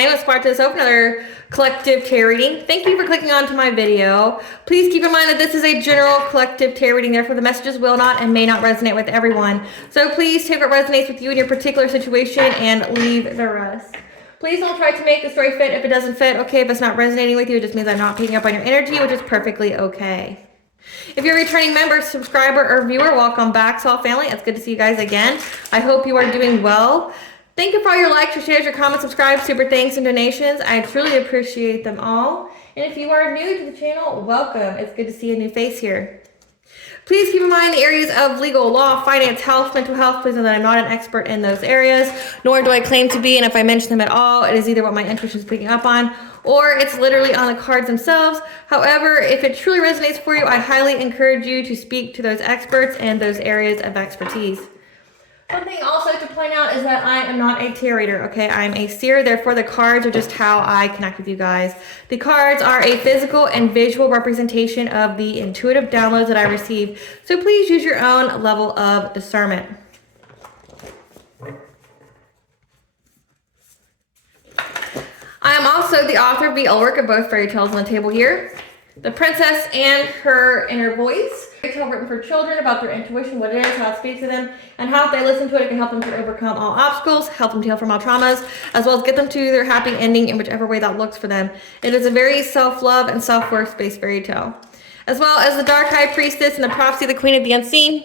Flame, aspiraltotheself, another collective tarot reading. Thank you for clicking onto my video. Please keep in mind that this is a general collective tarot reading, therefore the messages will not and may not resonate with everyone. So please take what resonates with you in your particular situation and leave the rest. Please don't try to make the story fit if it doesn't fit. Okay, if it's not resonating with you, it just means I'm not picking up on your energy, which is perfectly okay. If you're a returning member, subscriber, or viewer, welcome back to all family. It's good to see you guys again. I hope you are doing well. Thank you for all your likes, your shares, your comments, subscribes, super thanks, and donations. I truly appreciate them all. And if you are new to the channel, welcome. It's good to see a new face here. Please keep in mind the areas of legal, law, finance, health, mental health. Please know that I'm not an expert in those areas, nor do I claim to be. And if I mention them at all, it is either what my intuition is picking up on, or it's literally on the cards themselves. However, if it truly resonates for you, I highly encourage you to speak to those experts and those areas of expertise. One thing also to point out is that I am not a tarot reader, okay? I'm a seer, therefore the cards are just how I connect with you guys. The cards are a physical and visual representation of the intuitive downloads that I receive, so please use your own level of discernment. I am also the author of the work of both fairy tales on the table here. The Princess and Her Inner Voice. Fairy tale written for children about their intuition, what it is, how it speaks to them, and how if they listen to it, it can help them to overcome all obstacles, help them to heal from all traumas, as well as get them to their happy ending in whichever way that looks for them. It is a very self-love and self-worth based fairy tale. As well as The Dark High Priestess and The Prophecy of the Queen of the Unseen.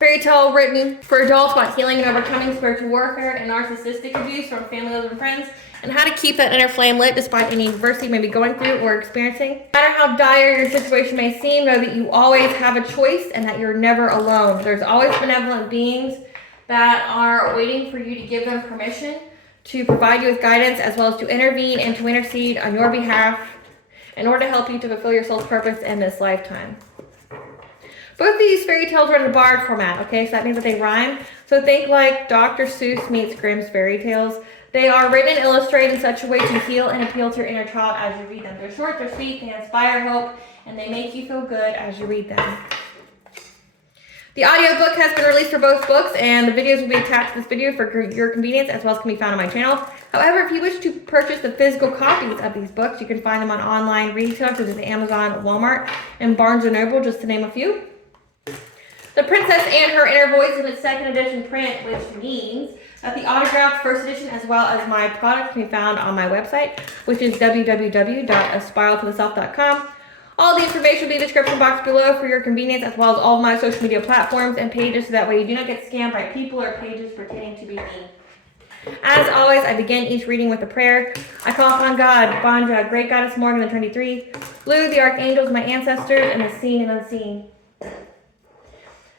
Fairy tale written for adults about healing and overcoming spiritual warfare and narcissistic abuse from family, lovers, and friends, and how to keep that inner flame lit despite any adversity you may be going through or experiencing. No matter how dire your situation may seem, know that you always have a choice and that you're never alone. There's always benevolent beings that are waiting for you to give them permission to provide you with guidance, as well as to intervene and to intercede on your behalf in order to help you to fulfill your soul's purpose in this lifetime. Both these fairy tales are in the bard format, okay? So that means that they rhyme. So think like Dr. Seuss meets Grimm's fairy tales. They are written and illustrated in such a way to heal and appeal to your inner child as you read them. They're short, they're sweet, they inspire hope, and they make you feel good as you read them. The audiobook has been released for both books, and the videos will be attached to this video for your convenience, as well as can be found on my channel. However, if you wish to purchase the physical copies of these books, you can find them on online retailers such as Amazon, Walmart, and Barnes & Noble, just to name a few. The Princess and Her Inner Voice is its second edition print, which means that the autographed first edition, as well as my product, can be found on my website, which is www.aspiraltotheself.com. All the information will be in the description box below for your convenience, as well as all of my social media platforms and pages, so that way you do not get scammed by people or pages pretending to be me. As always, I begin each reading with a prayer. I call upon God, Banja, Great Goddess Morgan, the Trinity Three, Blue, the Archangels, my ancestors, and the seen and unseen.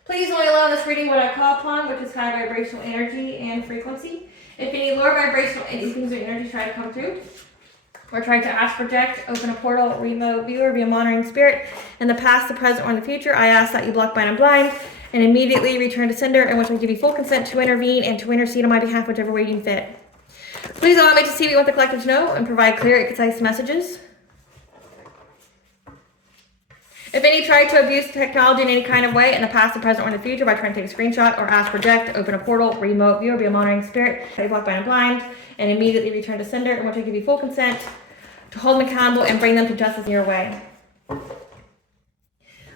Please only allow in this reading what I call upon, which is high vibrational energy and frequency. If any lower vibrational things or energy try to come through, or try to ask, project, open a portal, remote viewer, be a monitoring spirit, in the past, the present, or in the future, I ask that you block, bind, and blind, and immediately return to sender, in which I give you full consent to intervene and to intercede on my behalf, whichever way you fit. Please allow me to see what the collectives know and provide clear and concise messages. If any try to abuse technology in any kind of way in the past, the present, or in the future by trying to take a screenshot or ask, project, open a portal, remote viewer, be a monitoring spirit, block, bind, and blind, and immediately return to sender, in which I give you full consent to hold them accountable and bring them to justice in your way.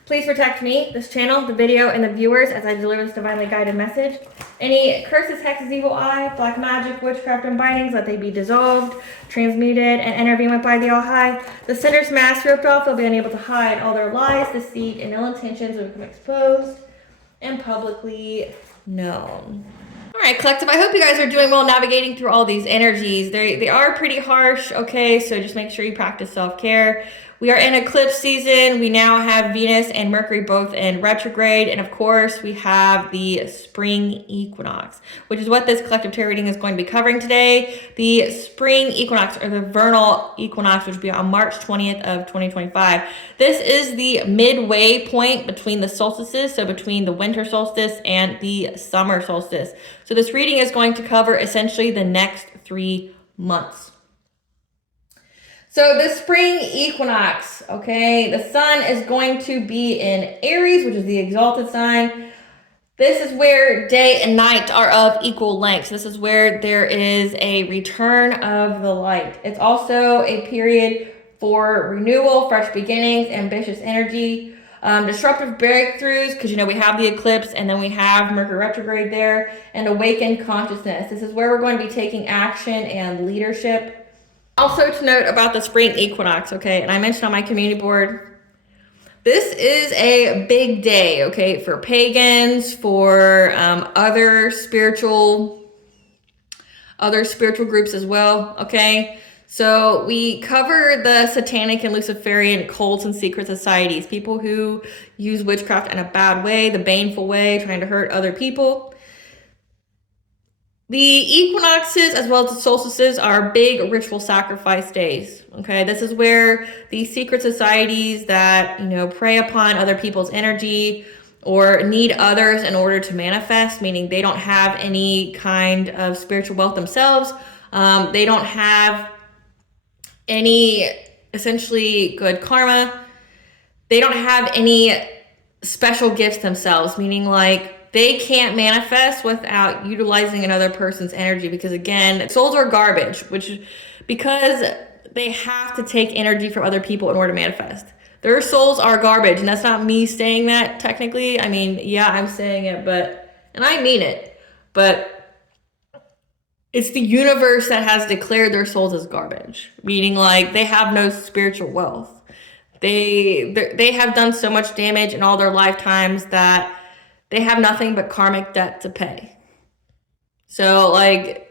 Please protect me, this channel, the video, and the viewers as I deliver this divinely guided message. Any curses, hexes, evil eye, black magic, witchcraft, and bindings, let they be dissolved, transmuted, and intervened with by the All-High. The sender's mask ripped off, they'll be unable to hide. All their lies, deceit, and ill intentions will become exposed and publicly known. All right, collective, I hope you guys are doing well navigating through all these energies. They are pretty harsh, okay? So just make sure you practice self-care. We are in eclipse season. We now have Venus and Mercury both in retrograde. And of course, we have the spring equinox, which is what this collective tarot reading is going to be covering today. The spring equinox, or the vernal equinox, which will be on March 20th of 2025. This is the midway point between the solstices, so between the winter solstice and the summer solstice. So this reading is going to cover essentially the next 3 months. So the spring equinox, okay, the sun is going to be in Aries, which is the exalted sign. This is where day and night are of equal length. This is where there is a return of the light. It's also a period for renewal, fresh beginnings, ambitious energy, disruptive breakthroughs, because we have the eclipse and then we have Mercury retrograde there, and awakened consciousness. This is where we're going to be taking action and leadership. Also to note about the spring equinox, okay, and I mentioned on my community board, this is a big day, okay, for pagans, for other spiritual groups as well, okay? So we cover the satanic and Luciferian cults and secret societies, people who use witchcraft in a bad way, the baneful way, trying to hurt other people. The equinoxes as well as the solstices are big ritual sacrifice days, okay? This is where these secret societies that, prey upon other people's energy or need others in order to manifest, meaning they don't have any kind of spiritual wealth themselves. They don't have any essentially good karma. They don't have any special gifts themselves, meaning like they can't manifest without utilizing another person's energy, because again, souls are garbage, because they have to take energy from other people in order to manifest. Their souls are garbage, and that's not me saying that technically. I mean, yeah, I'm saying it, and I mean it, but it's the universe that has declared their souls as garbage, meaning like they have no spiritual wealth. They have done so much damage in all their lifetimes that they have nothing but karmic debt to pay. So like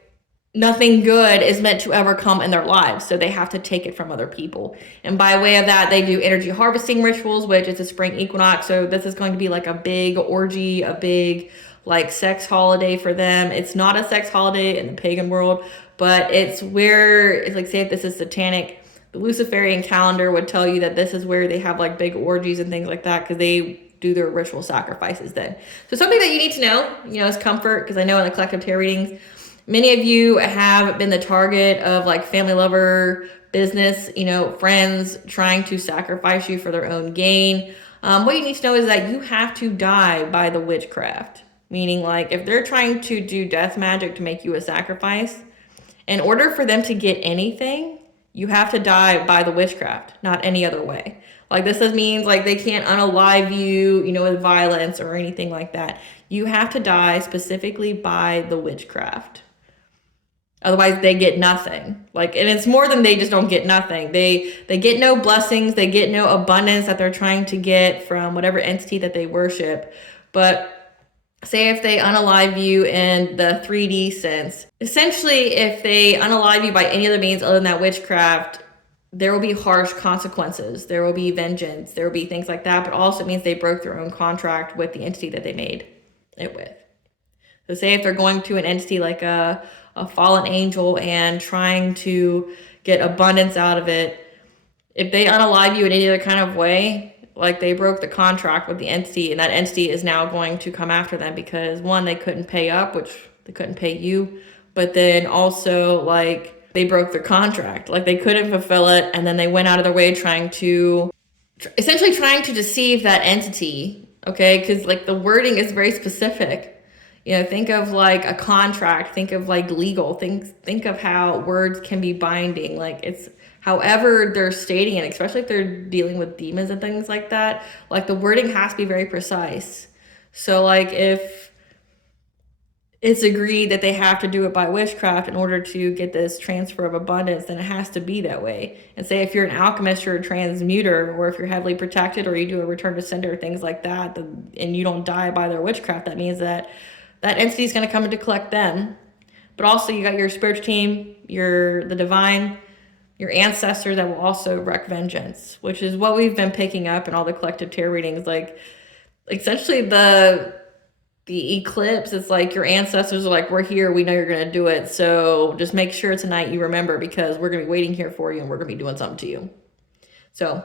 nothing good is meant to ever come in their lives. So they have to take it from other people. And by way of that, they do energy harvesting rituals, which is a spring equinox. So this is going to be like a big orgy, a big like sex holiday for them. It's not a sex holiday in the pagan world, but it's where, it's like, say if this is satanic, the Luciferian calendar would tell you that this is where they have like big orgies and things like that, because they do their ritual sacrifices then. So something that you need to know, is comfort, because I know in the collective tarot readings, many of you have been the target of like family lover, business, friends trying to sacrifice you for their own gain. What you need to know is that you have to die by the witchcraft, meaning like if they're trying to do death magic to make you a sacrifice, in order for them to get anything, you have to die by the witchcraft, not any other way. Like this means like they can't unalive you, with violence or anything like that. You have to die specifically by the witchcraft. Otherwise they get nothing. Like, and it's more than they just don't get nothing. They get no blessings, they get no abundance that they're trying to get from whatever entity that they worship. But say if they unalive you in the 3D sense, essentially if they unalive you by any other means other than that witchcraft, there will be harsh consequences. There will be vengeance. There will be things like that, but also it means they broke their own contract with the entity that they made it with. So say if they're going to an entity like a fallen angel and trying to get abundance out of it, if they unalive you in any other kind of way, like they broke the contract with the entity, and that entity is now going to come after them because one, they couldn't pay up, which they couldn't pay you, but then also like they broke their contract, like they couldn't fulfill it, and then they went out of their way essentially trying to deceive that entity, okay? Because like the wording is very specific. Think of like a contract, think of like legal, think of how words can be binding. Like it's however they're stating it, especially if they're dealing with demons and things like that, like the wording has to be very precise. So like if it's agreed that they have to do it by witchcraft in order to get this transfer of abundance, then it has to be that way. And say if you're an alchemist or a transmuter, or if you're heavily protected, or you do a return to sender, things like that, and you don't die by their witchcraft, that means that entity is going to come in to collect them. But also you got your spiritual team, the divine, your ancestors that will also wreak vengeance, which is what we've been picking up in all the collective tarot readings. Like essentially the eclipse, it's like your ancestors are like, we're here, we know you're going to do it, so just make sure tonight you remember, because we're going to be waiting here for you and we're going to be doing something to you. So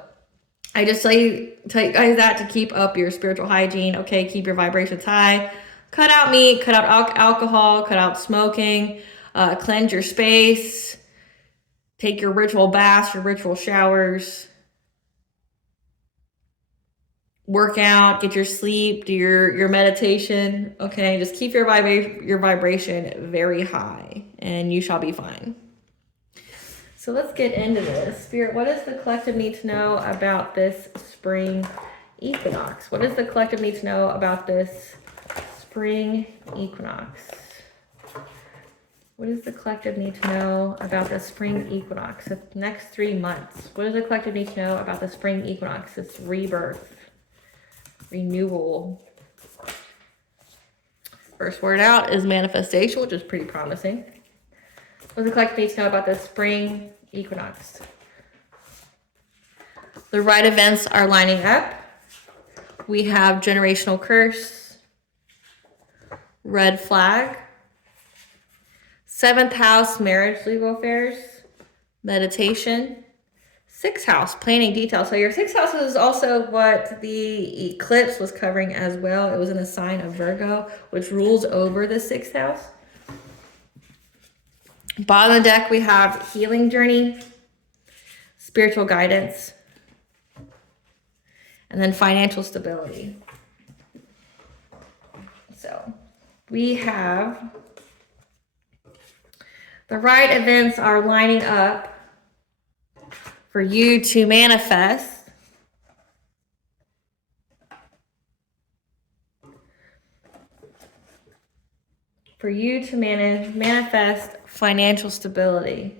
I just tell you guys that to keep up your spiritual hygiene. Okay, keep your vibrations high, cut out meat, cut out alcohol, cut out smoking, cleanse your space, take your ritual baths, your ritual showers, work out, get your sleep, do your meditation. Okay, just keep your vibration very high, and you shall be fine. So let's get into this. Spirit, what does the collective need to know about this spring equinox? What does the collective need to know about this spring equinox? What does the collective need to know about the spring equinox, the next 3 months? What does the collective need to know about the spring equinox, this rebirth, renewal? First word out is manifestation, which is pretty promising. What does the collective need to know about the spring equinox? The right events are lining up. We have generational curse, red flag, 7th house, marriage, legal affairs, meditation, 6th house, planning details. So your 6th house is also what the eclipse was covering as well. It was in the sign of Virgo, which rules over the 6th house. Bottom of the deck, we have healing journey, spiritual guidance, and then financial stability. So we have the right events are lining up for you to manifest manifest financial stability.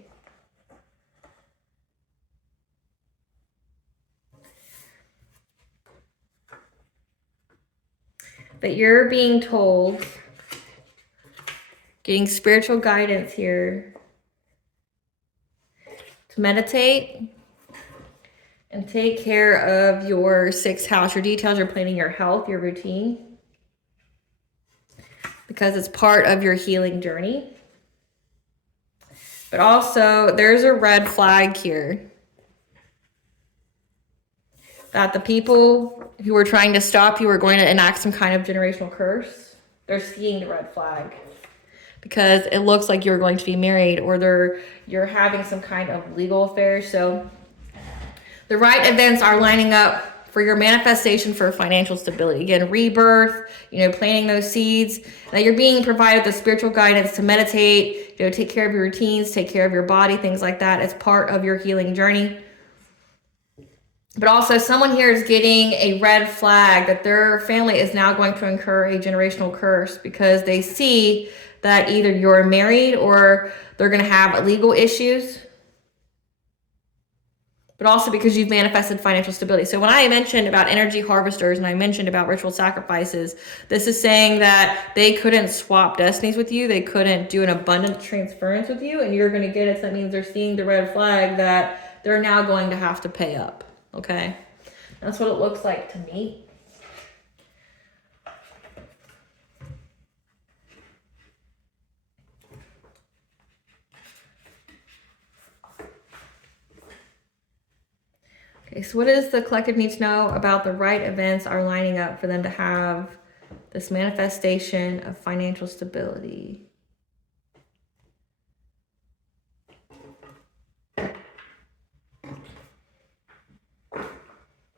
That you're being told, getting spiritual guidance here, to meditate and take care of your 6th house, your details, your planning, your health, your routine, because it's part of your healing journey. But also, there's a red flag here that the people who are trying to stop you are going to enact some kind of generational curse. They're seeing the red flag because it looks like you're going to be married, or you're having some kind of legal affair. So the right events are lining up for your manifestation for financial stability. Again, rebirth, planting those seeds, that you're being provided the spiritual guidance to meditate, take care of your routines, take care of your body, things like that. It's part of your healing journey. But also, someone here is getting a red flag that their family is now going to incur a generational curse because they see that either you're married or they're going to have legal issues. But also because you've manifested financial stability. So when I mentioned about energy harvesters and I mentioned about ritual sacrifices, this is saying that they couldn't swap destinies with you. They couldn't do an abundant transference with you, and you're going to get it. So that means they're seeing the red flag that they're now going to have to pay up. Okay, that's what it looks like to me. Okay, so what does the collective need to know about the right events are lining up for them to have this manifestation of financial stability?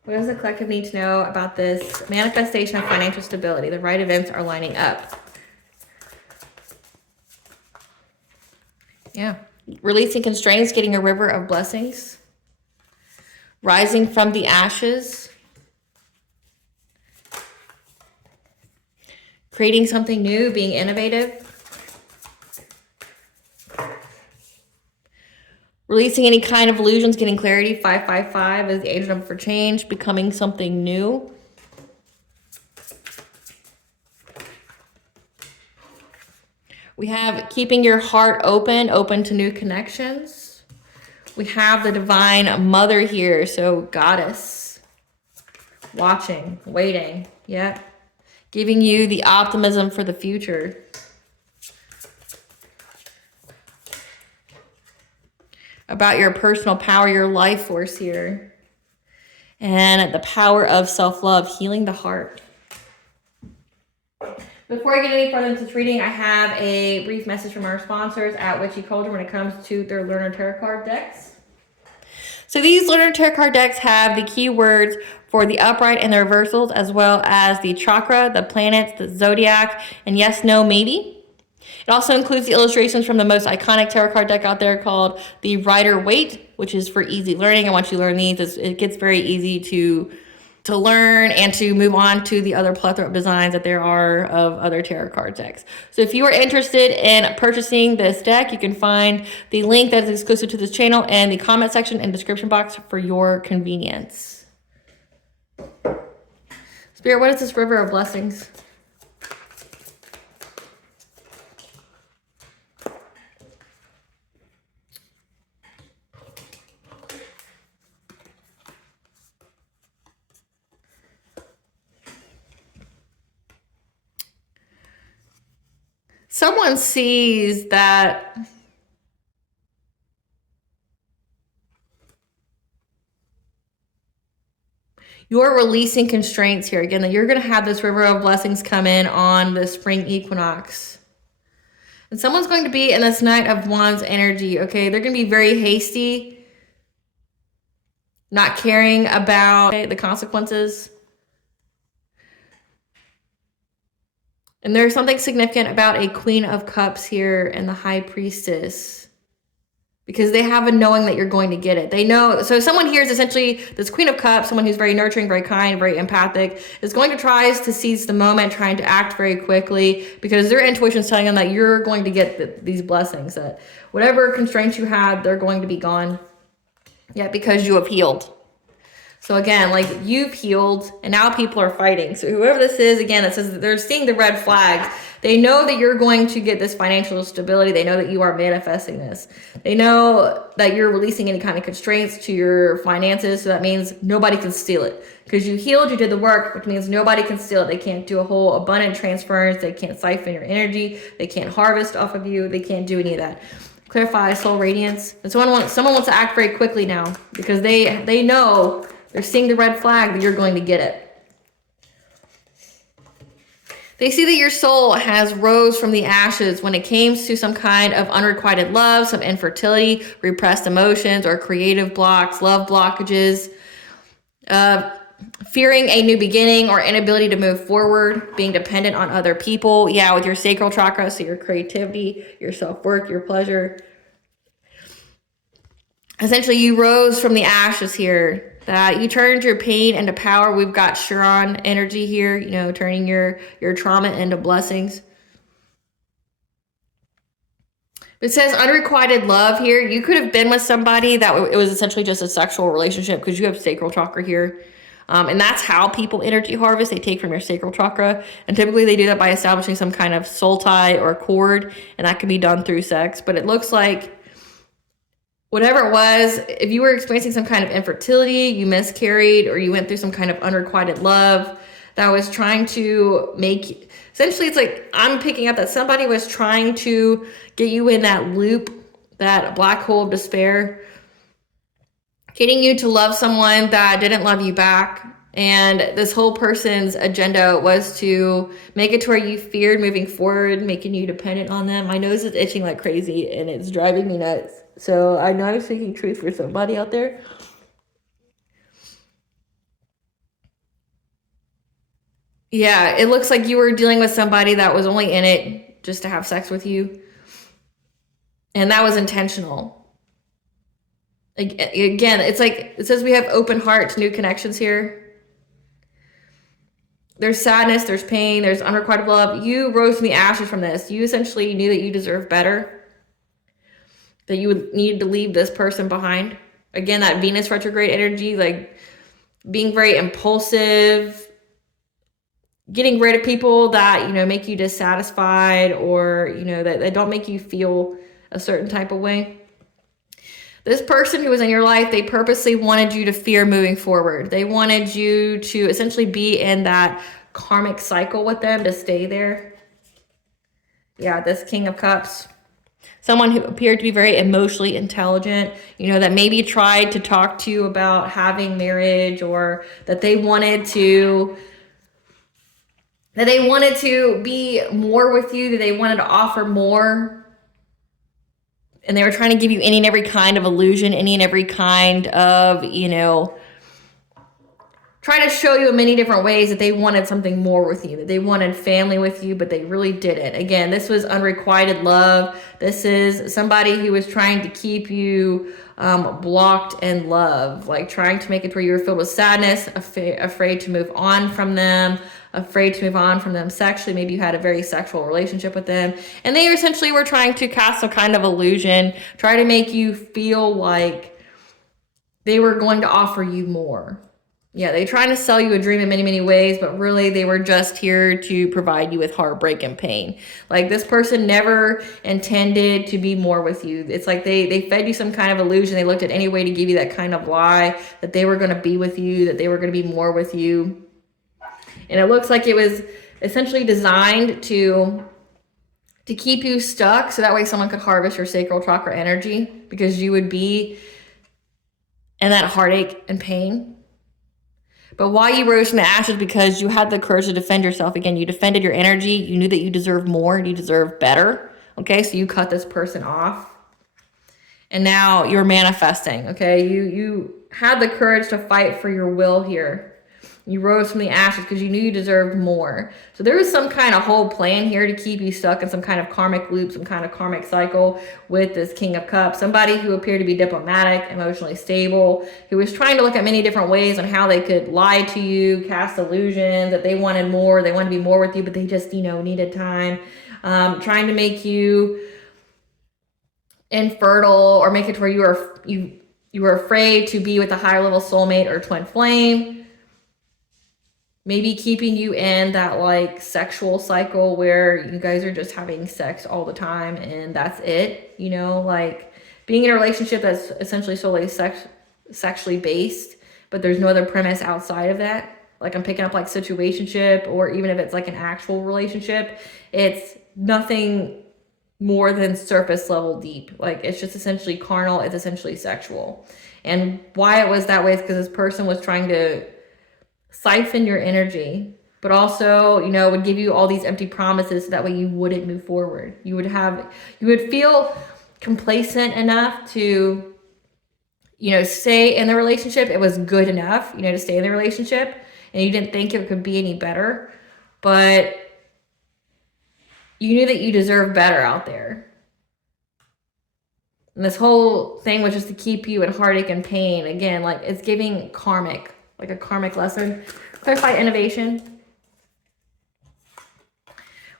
What does the collective need to know about this manifestation of financial stability? The right events are lining up. Yeah. Releasing constraints, getting a river of blessings. Rising from the ashes. Creating something new, being innovative. Releasing any kind of illusions, getting clarity. 555 is the age number for change, becoming something new. We have keeping your heart open to new connections. We have the divine mother here, so goddess. Watching, waiting, yeah. Giving you the optimism for the future. About your personal power, your life force here. And the power of self-love, healing the heart. Before I get any further into this reading, I have a brief message from our sponsors at Witchy Cauldron when it comes to their Learner Tarot card decks. So these Learner Tarot card decks have the keywords for the upright and the reversals, as well as the chakra, the planets, the zodiac, and yes, no, maybe. It also includes the illustrations from the most iconic tarot card deck out there called the Rider-Waite, which is for easy learning. And once you learn these, it gets very easy to learn and to move on to the other plethora of designs that there are of other tarot card decks. So if you are interested in purchasing this deck, you can find the link that is exclusive to this channel in the comment section and description box for your convenience. Spirit, what is this river of blessings? Someone sees that you're releasing constraints here. Again, that you're going to have this river of blessings come in on the spring equinox. And someone's going to be in this Knight of Wands energy, okay? They're going to be very hasty, not caring about the consequences. And there's something significant about a Queen of Cups here and the High Priestess, because they have a knowing that you're going to get it. They know. So someone here is essentially this Queen of Cups, someone who's very nurturing, very kind, very empathic, is going to try to seize the moment, trying to act very quickly, because their intuition is telling them that you're going to get these blessings, that whatever constraints you had, they're going to be gone. Yeah, because you have healed. So again, like, you've healed and now people are fighting. So whoever this is, again, it says that they're seeing the red flags. They know that you're going to get this financial stability. They know that you are manifesting this. They know that you're releasing any kind of constraints to your finances. So that means nobody can steal it, because you healed, you did the work, which means nobody can steal it. They can't do a whole abundant transference. They can't siphon your energy. They can't harvest off of you. They can't do any of that. Clarify soul radiance. And someone wants to act very quickly now, because they know, they're seeing the red flag that you're going to get it. They see that your soul has rose from the ashes when it came to some kind of unrequited love, some infertility, repressed emotions, or creative blocks, love blockages, fearing a new beginning or inability to move forward, being dependent on other people. Yeah, with your sacral chakra, so your creativity, your self-worth, your pleasure. Essentially, you rose from the ashes here. That you turned your pain into power. We've got Chiron energy here, you know, turning your trauma into blessings. It says unrequited love here. You could have been with somebody that it was essentially just a sexual relationship, because you have sacral chakra here. And that's how people energy harvest. They take from your sacral chakra. And typically they do that by establishing some kind of soul tie or cord. And that can be done through sex. But it looks like whatever it was, if you were experiencing some kind of infertility, you miscarried, or you went through some kind of unrequited love that was trying to make, essentially it's like, I'm picking up that somebody was trying to get you in that loop, that black hole of despair, getting you to love someone that didn't love you back. And this whole person's agenda was to make it to where you feared moving forward, making you dependent on them. My nose is itching like crazy and it's driving me nuts. So I know I'm speaking truth for somebody out there. Yeah, it looks like you were dealing with somebody that was only in it just to have sex with you. And that was intentional. Again, it's like, it says we have open hearts, new connections here. There's sadness, there's pain, there's unrequited love. You rose from the ashes from this. You essentially knew that you deserved better, that you would need to leave this person behind. Again, that Venus retrograde energy, like being very impulsive, getting rid of people that, you know, make you dissatisfied, or, you know, that don't make you feel a certain type of way. This person who was in your life, they purposely wanted you to fear moving forward. They wanted you to essentially be in that karmic cycle with them, to stay there. Yeah, this King of Cups. Someone who appeared to be very emotionally intelligent, you know, that maybe tried to talk to you about having marriage, or that they wanted to be more with you, that they wanted to offer more. And they were trying to give you any and every kind of illusion, any and every kind of, you know, try to show you in many different ways that they wanted something more with you, that they wanted family with you, but they really didn't. Again, this was unrequited love. This is somebody who was trying to keep you blocked in love, like trying to make it where you were filled with sadness, afraid to move on from them, afraid to move on from them sexually. Maybe you had a very sexual relationship with them, and they essentially were trying to cast some kind of illusion, try to make you feel like they were going to offer you more. Yeah, they're trying to sell you a dream in many, many ways, but really they were just here to provide you with heartbreak and pain. Like, this person never intended to be more with you. It's like they fed you some kind of illusion. They looked at any way to give you that kind of lie that they were going to be with you, that they were going to be more with you. And it looks like it was essentially designed to keep you stuck, so that way someone could harvest your sacral chakra energy, because you would be in that heartache and pain. But why you rose from the ashes? Because you had the courage to defend yourself. Again, you defended your energy. You knew that you deserved more and you deserved better. Okay, so you cut this person off. And now you're manifesting. Okay, you had the courage to fight for your will here. You rose from the ashes because you knew you deserved more. So there was some kind of whole plan here to keep you stuck in some kind of karmic loop, some kind of karmic cycle with this King of Cups. Somebody who appeared to be diplomatic, emotionally stable, who was trying to look at many different ways on how they could lie to you, cast illusions, that they wanted more, they wanted to be more with you, but they just, needed time. Trying to make you infertile, or make it to where you were afraid to be with a higher level soulmate or twin flame. Maybe keeping you in that like sexual cycle where you guys are just having sex all the time and that's it, like being in a relationship that's essentially solely sexually based, but there's no other premise outside of that. Like, I'm picking up like situationship, or even if it's like an actual relationship, it's nothing more than surface level deep. Like, it's just essentially carnal, it's essentially sexual. And why it was that way is because this person was trying to siphon your energy, but also, would give you all these empty promises so that way you wouldn't move forward. You would feel complacent enough to, stay in the relationship. It was good enough, to stay in the relationship, and you didn't think it could be any better, but you knew that you deserved better out there. And this whole thing was just to keep you in heartache and pain. Again, like, it's giving karmic, like a karmic lesson. Clarify innovation.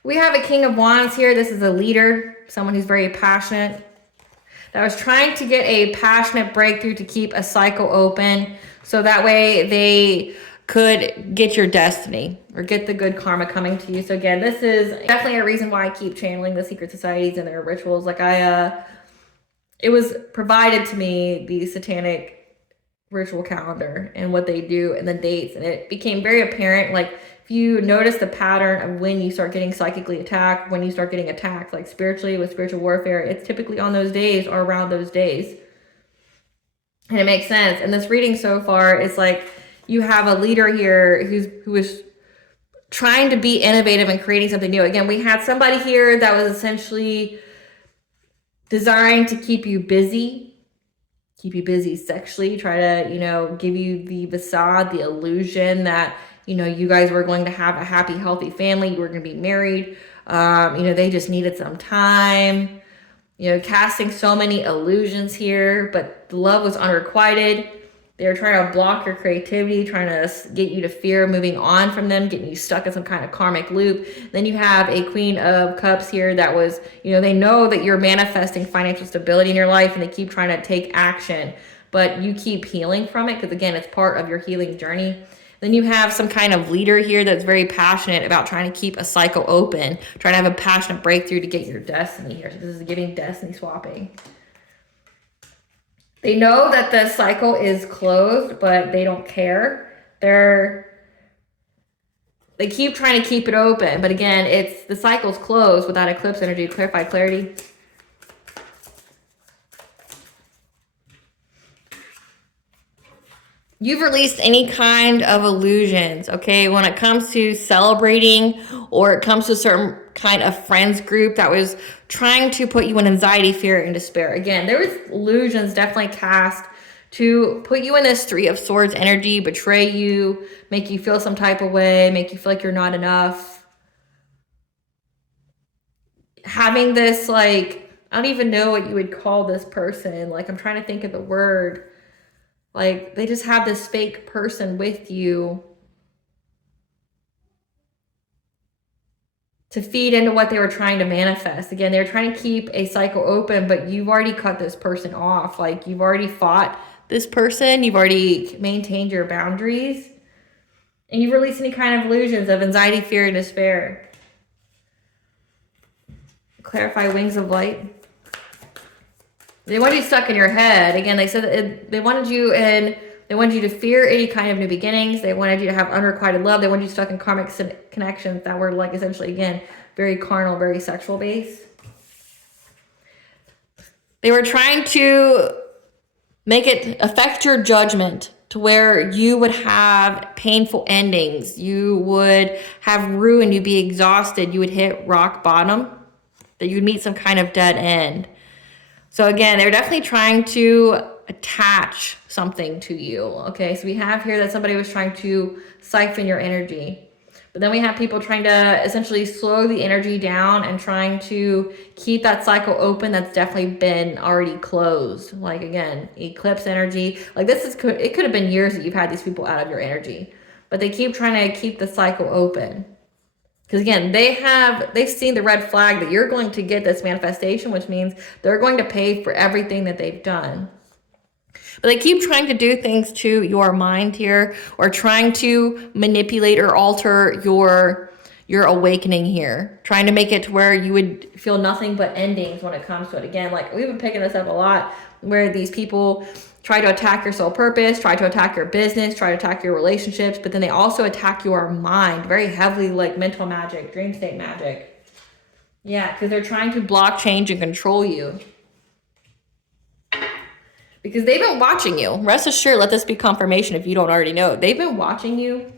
We have a King of Wands here. This is a leader, someone who's very passionate, that was trying to get a passionate breakthrough to keep a cycle open, so that way they could get your destiny or get the good karma coming to you. So again, this is definitely a reason why I keep channeling the secret societies and their rituals. Like, it was provided to me, the satanic ritual calendar and what they do and the dates, and it became very apparent. Like, if you notice the pattern of when you start getting psychically attacked, when you start getting attacked like spiritually with spiritual warfare, it's typically on those days or around those days. And it makes sense. And this reading so far is like, you have a leader here who is trying to be innovative and creating something new. Again, we had somebody here that was essentially desiring to keep you busy sexually, try to, give you the facade, the illusion that, you guys were going to have a happy, healthy family. You were going to be married. They just needed some time, casting so many illusions here, but the love was unrequited. They were trying to block your creativity, trying to get you to fear moving on from them, getting you stuck in some kind of karmic loop. Then you have a Queen of Cups here that was, they know that you're manifesting financial stability in your life, and they keep trying to take action, but you keep healing from it because, again, it's part of your healing journey. Then you have some kind of leader here that's very passionate about trying to keep a cycle open, trying to have a passionate breakthrough to get your destiny here. So this is giving destiny swapping. They know that the cycle is closed, but they don't care. They keep trying to keep it open, but again, it's the cycle's closed without eclipse energy. Clarify clarity. You've released any kind of illusions, okay? When it comes to celebrating, or it comes to a certain kind of friends group that was trying to put you in anxiety, fear, and despair. Again, there was illusions definitely cast to put you in this Three of Swords energy, betray you, make you feel some type of way, make you feel like you're not enough. Having this, like, I don't even know what you would call this person. Like, I'm trying to think of the word. Like, they just have this fake person with you to feed into what they were trying to manifest. Again, they were trying to keep a cycle open, but you've already cut this person off. Like, you've already fought this person. You've already maintained your boundaries. And you've released any kind of illusions of anxiety, fear, and despair. Clarify wings of light. They wanted you stuck in your head. Again, they said they wanted you in, they wanted you to fear any kind of new beginnings. They wanted you to have unrequited love. They wanted you stuck in karmic connections that were, like, essentially, again, very carnal, very sexual based. They were trying to make it affect your judgment to where you would have painful endings. You would have ruin. You'd be exhausted. You would hit rock bottom. That you'd meet some kind of dead end. So again, they're definitely trying to attach something to you. Okay, so we have here that somebody was trying to siphon your energy. But then we have people trying to essentially slow the energy down and trying to keep that cycle open that's definitely been already closed. Like, again, eclipse energy. Like, this is, it could have been years that you've had these people out of your energy. But they keep trying to keep the cycle open. Because again, they've seen the red flag that you're going to get this manifestation, which means they're going to pay for everything that they've done. But they keep trying to do things to your mind here, or trying to manipulate or alter your awakening here, trying to make it to where you would feel nothing but endings when it comes to it. Again, like, we've been picking this up a lot, where these people try to attack your soul purpose, try to attack your business, try to attack your relationships, but then they also attack your mind very heavily, like mental magic, dream state magic. Yeah, because they're trying to block, change, and control you. Because they've been watching you. Rest assured, let this be confirmation if you don't already know. They've been watching you.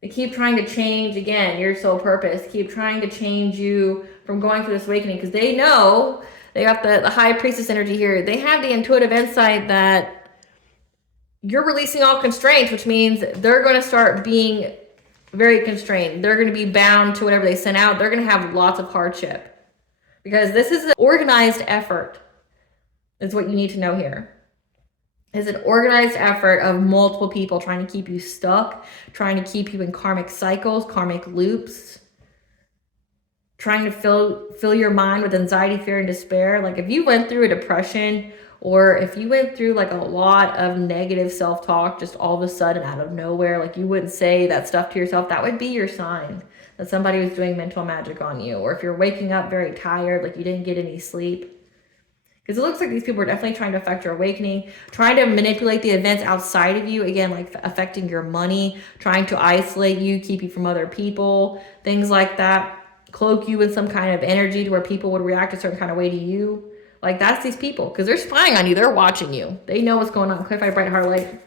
They keep trying to change, again, your soul purpose. Keep trying to change you from going through this awakening, because they know, they got the high priestess energy here. They have the intuitive insight that you're releasing all constraints, which means they're going to start being very constrained. They're going to be bound to whatever they send out. They're going to have lots of hardship, because this is an organized effort, is what you need to know here. It's an organized effort of multiple people trying to keep you stuck, trying to keep you in karmic cycles, karmic loops, trying to fill your mind with anxiety, fear, and despair. Like, if you went through a depression, or if you went through like a lot of negative self-talk just all of a sudden out of nowhere, like, you wouldn't say that stuff to yourself, that would be your sign that somebody was doing mental magic on you. Or if you're waking up very tired, like you didn't get any sleep. Because it looks like these people are definitely trying to affect your awakening, trying to manipulate the events outside of you, again, like affecting your money, trying to isolate you, keep you from other people, things like that. Cloak you in some kind of energy to where people would react a certain kind of way to you. Like, that's these people, because they're spying on you. They're watching you. They know what's going on. Clarify bright heart light.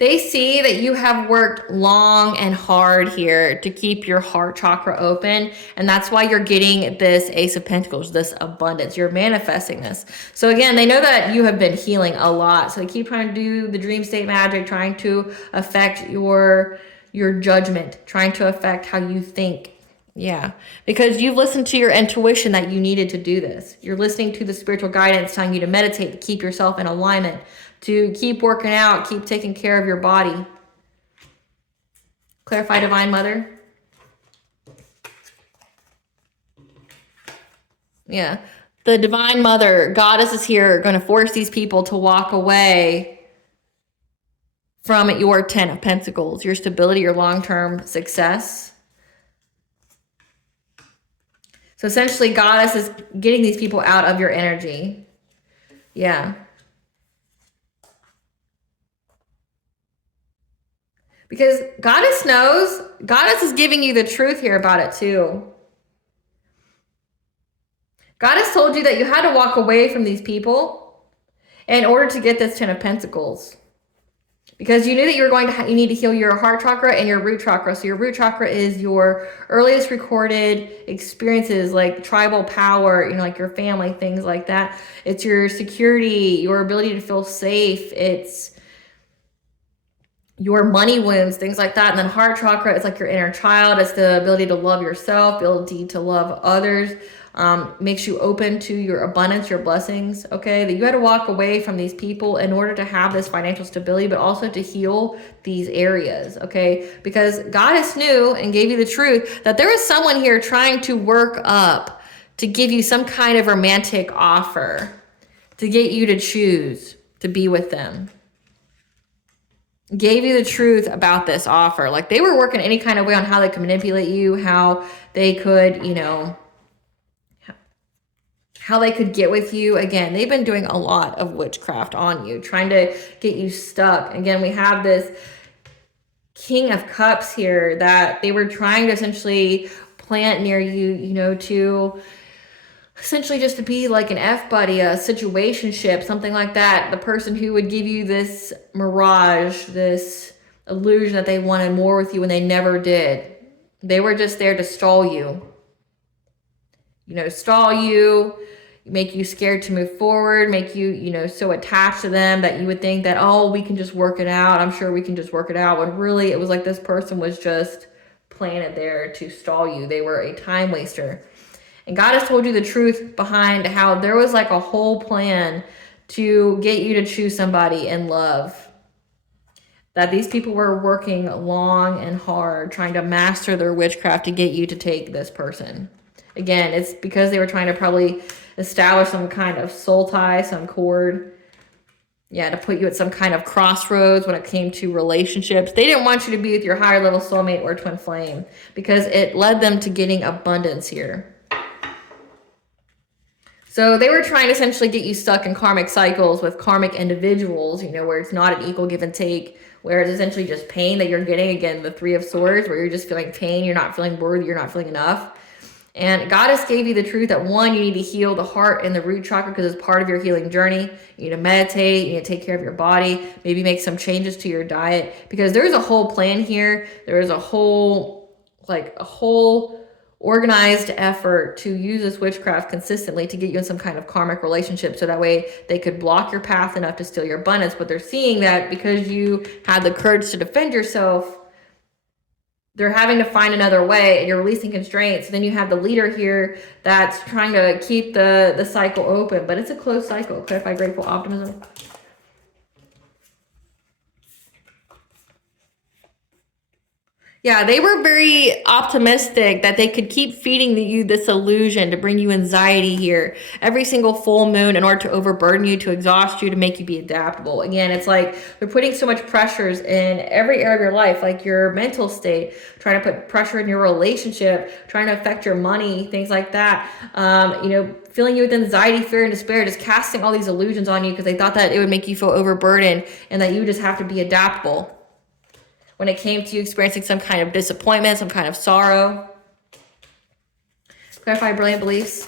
They see that you have worked long and hard here to keep your heart chakra open. And that's why you're getting this Ace of Pentacles, this abundance. You're manifesting this. So again, they know that you have been healing a lot. So they keep trying to do the dream state magic, trying to affect your judgment, trying to affect how you think. Yeah, because you've listened to your intuition that you needed to do this. You're listening to the spiritual guidance telling you to meditate, to keep yourself in alignment, to keep working out, keep taking care of your body. Clarify, Divine Mother. Yeah, the Divine Mother, Goddess, is here going to force these people to walk away from your 10 of Pentacles, your stability, your long-term success. So essentially, Goddess is getting these people out of your energy. Yeah. Because Goddess knows, Goddess is giving you the truth here about it too. Goddess told you that you had to walk away from these people in order to get this 10 of Pentacles. Because you knew that you were going to you need to heal your heart chakra and your root chakra. So your root chakra is your earliest recorded experiences, like tribal power, you know, like your family, things like that. It's your security, your ability to feel safe. It's your money wounds, things like that. And then heart chakra is like your inner child. It's the ability to love yourself, ability to love others. Makes you open to your abundance, your blessings, okay? That you had to walk away from these people in order to have this financial stability, but also to heal these areas, okay? Because Goddess knew and gave you the truth that there was someone here trying to work up to give you some kind of romantic offer, to get you to choose to be with them. Gave you the truth about this offer. Like they were working any kind of way on how they could manipulate you, how they could, you know, how they could get with you. Again, they've been doing a lot of witchcraft on you, trying to get you stuck. Again, we have this King of Cups here that they were trying to essentially plant near you, you know, to essentially just to be like an F-buddy, a situationship, something like that. The person who would give you this mirage, this illusion that they wanted more with you when they never did. They were just there to stall you. You know, stall you, make you scared to move forward, make you, you know, so attached to them that you would think that, oh, we can just work it out. I'm sure we can just work it out. When really it was like this person was just planted there to stall you. They were a time waster. And God has told you the truth behind how there was like a whole plan to get you to choose somebody in love. That these people were working long and hard, trying to master their witchcraft to get you to take this person. Again, it's because they were trying to probably establish some kind of soul tie, some cord. Yeah, to put you at some kind of crossroads when it came to relationships. They didn't want you to be with your higher level soulmate or twin flame because it led them to getting abundance here. So they were trying to essentially get you stuck in karmic cycles with karmic individuals, you know, where it's not an equal give and take, where it's essentially just pain that you're getting. Again, the Three of Swords, where you're just feeling pain, you're not feeling worthy, you're not feeling enough. And Goddess gave you the truth that one, you need to heal the heart and the root chakra because it's part of your healing journey. You need to meditate, you need to take care of your body, maybe make some changes to your diet because there's a whole plan here. There is a whole organized effort to use this witchcraft consistently to get you in some kind of karmic relationship so that way they could block your path enough to steal your abundance. But they're seeing that because you had the courage to defend yourself, they're having to find another way and you're releasing constraints. Then you have the leader here that's trying to keep the cycle open, but it's a closed cycle. Clarify grateful optimism. Yeah, they were very optimistic that they could keep feeding you this illusion to bring you anxiety here every single full moon in order to overburden you, to exhaust you, to make you be adaptable. Again, it's like they're putting so much pressures in every area of your life, like your mental state, trying to put pressure in your relationship, trying to affect your money, things like that. You know, filling you with anxiety, fear, and despair, just casting all these illusions on you because they thought that it would make you feel overburdened and that you just have to be adaptable. When it came to you experiencing some kind of disappointment, some kind of sorrow. Clarify brilliant beliefs.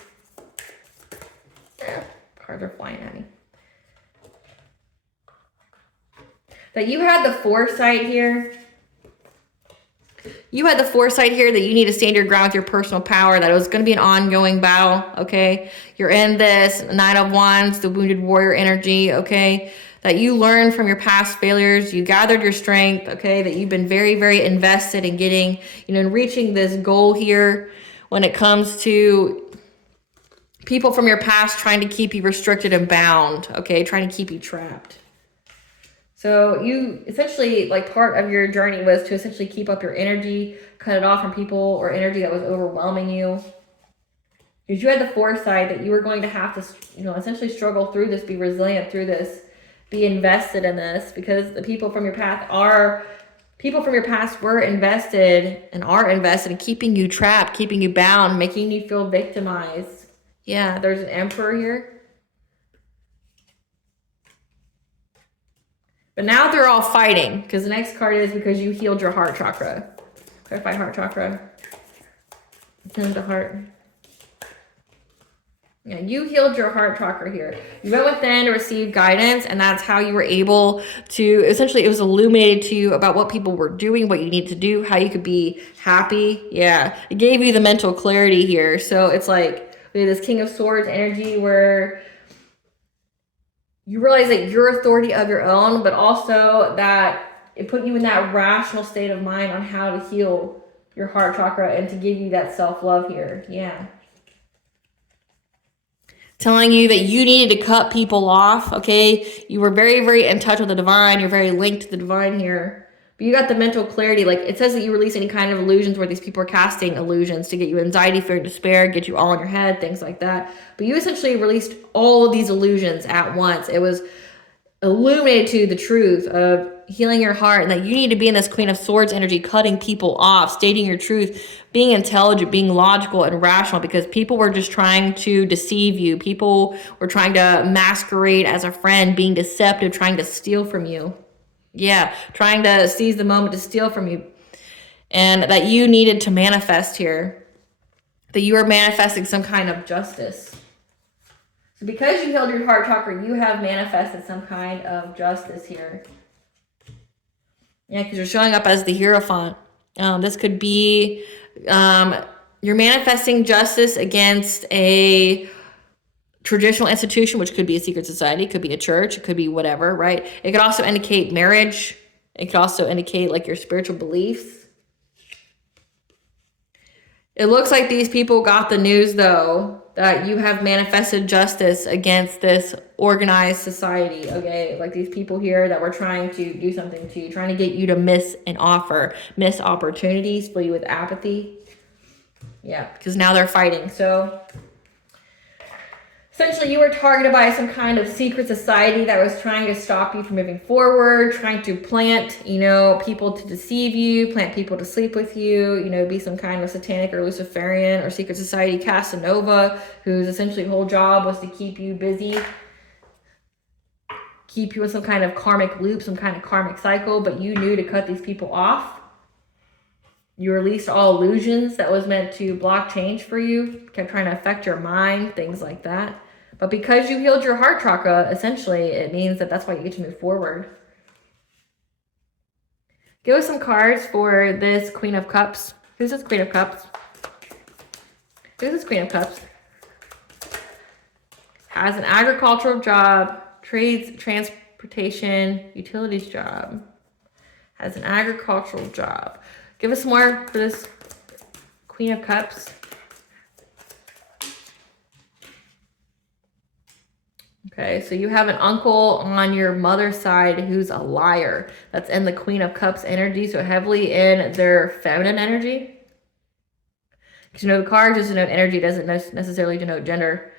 Cards are flying at me. That you had the foresight here. You had the foresight here that you need to stand your ground with your personal power, that it was going to be an ongoing battle, okay? You're in this Nine of Wands, the wounded warrior energy, okay? That you learned from your past failures, you gathered your strength, okay? That you've been very, very invested in getting, you know, in reaching this goal here when it comes to people from your past trying to keep you restricted and bound, okay? Trying to keep you trapped. So you essentially, like, part of your journey was to essentially keep up your energy, cut it off from people or energy that was overwhelming you. Because you had the foresight that you were going to have to, you know, essentially struggle through this, be resilient through this, be invested in this, because the people from your past were invested and are invested in keeping you trapped, keeping you bound, making you feel victimized. Yeah, there's an Emperor here. But now they're all fighting because the next card is because you healed your heart chakra. Clarify heart chakra. Healing the heart. Yeah, you healed your heart chakra here. You went within to receive guidance, and that's how you were able to, essentially, it was illuminated to you about what people were doing, what you need to do, how you could be happy. Yeah, it gave you the mental clarity here. So it's like we have this King of Swords energy where you realize that you're authority of your own, but also that it put you in that rational state of mind on how to heal your heart chakra and to give you that self-love here. Yeah. Telling you that you needed to cut people off, okay? You were very, very in touch with the divine. You're very linked to the divine here. But you got the mental clarity. Like, it says that you release any kind of illusions where these people are casting illusions to get you anxiety, fear, and despair, get you all in your head, things like that. But you essentially released all of these illusions at once. It was illuminated to the truth of healing your heart and that you need to be in this Queen of Swords energy, cutting people off, stating your truth, being intelligent, being logical and rational, because people were just trying to deceive you. People were trying to masquerade as a friend, being deceptive, trying to steal from you. Yeah, trying to seize the moment to steal from you. And that you needed to manifest here, that you are manifesting some kind of justice. So because you healed your heart chakra, you have manifested some kind of justice here. Yeah, because you're showing up as the Hierophant. This could be, you're manifesting justice against a traditional institution, which could be a secret society, could be a church, it could be whatever, right? It could also indicate marriage. It could also indicate like your spiritual beliefs. It looks like these people got the news, though, that you have manifested justice against this organized society, okay? Like these people here that were trying to do something to you, trying to get you to miss an offer, miss opportunities, fill you with apathy. Yeah, because now they're fighting. So essentially, you were targeted by some kind of secret society that was trying to stop you from moving forward, trying to plant, people to deceive you, plant people to sleep with you, be some kind of satanic or Luciferian or secret society Casanova, whose essentially whole job was to keep you busy, keep you in some kind of karmic loop, some kind of karmic cycle, but you knew to cut these people off. You released all illusions that was meant to block change for you, kept trying to affect your mind, things like that. But because you healed your heart chakra, essentially, it means that that's why you get to move forward. Give us some cards for this Queen of Cups. Who's this Queen of Cups? Who's this Queen of Cups? Has an agricultural job, trades, transportation, utilities job. Has an agricultural job. Give us more for this Queen of Cups. Okay, so you have an uncle on your mother's side who's a liar. That's in the Queen of Cups energy, so heavily in their feminine energy. Because the card just denote energy, doesn't necessarily denote gender.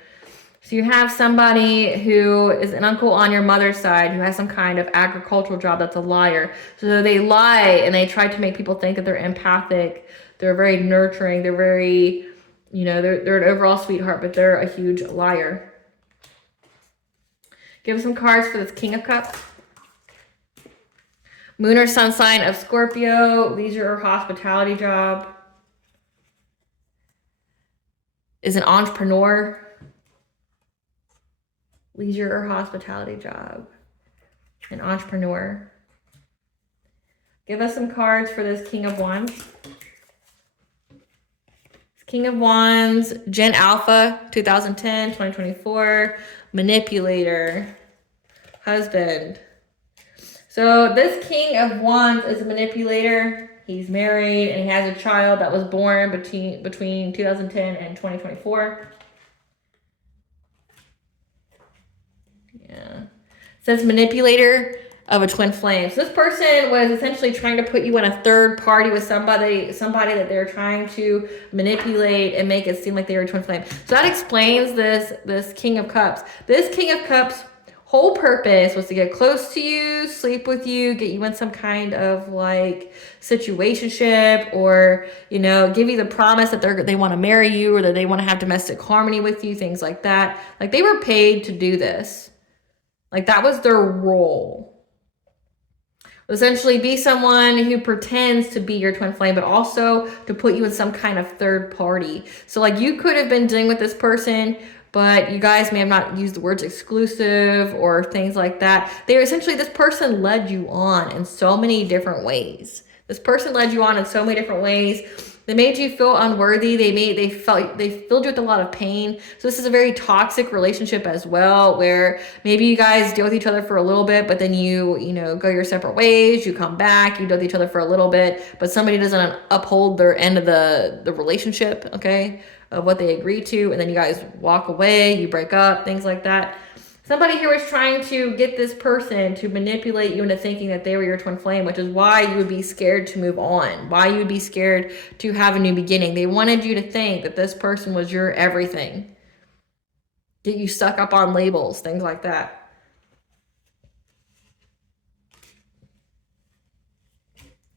So you have somebody who is an uncle on your mother's side who has some kind of agricultural job that's a liar. So they lie and they try to make people think that they're empathic. They're very nurturing. They're very, they're an overall sweetheart, but they're a huge liar. Give us some cards for this King of Cups. Moon or sun sign of Scorpio, leisure or hospitality job. Is an entrepreneur. Leisure or hospitality job. An entrepreneur. Give us some cards for this King of Wands. King of Wands, Gen Alpha, 2010, 2024, manipulator, husband. So this King of Wands is a manipulator. He's married and he has a child that was born between 2010 and 2024. Yeah. It says manipulator of a twin flame. So this person was essentially trying to put you in a third party with somebody that they're trying to manipulate and make it seem like they were a twin flame. So that explains this King of Cups. This King of Cups whole purpose was to get close to you, sleep with you, get you in some kind of like situationship, or give you the promise that they want to marry you or that they want to have domestic harmony with you, things like that. Like they were paid to do this. Like that was their role. Essentially be someone who pretends to be your twin flame, but also to put you in some kind of third party. So like you could have been dealing with this person but you guys may have not used the words exclusive or things like that. They're essentially, this person led you on in so many different ways. This person led you on in so many different ways. They made you feel unworthy. They filled you with a lot of pain. So this is a very toxic relationship as well, where maybe you guys deal with each other for a little bit, but then you go your separate ways. You come back, you deal with each other for a little bit, but somebody doesn't uphold their end of the relationship, okay, of what they agreed to, and then you guys walk away, you break up, things like that. Somebody here was trying to get this person to manipulate you into thinking that they were your twin flame, which is why you would be scared to move on, why you would be scared to have a new beginning. They wanted you to think that this person was your everything, get you stuck up on labels, things like that.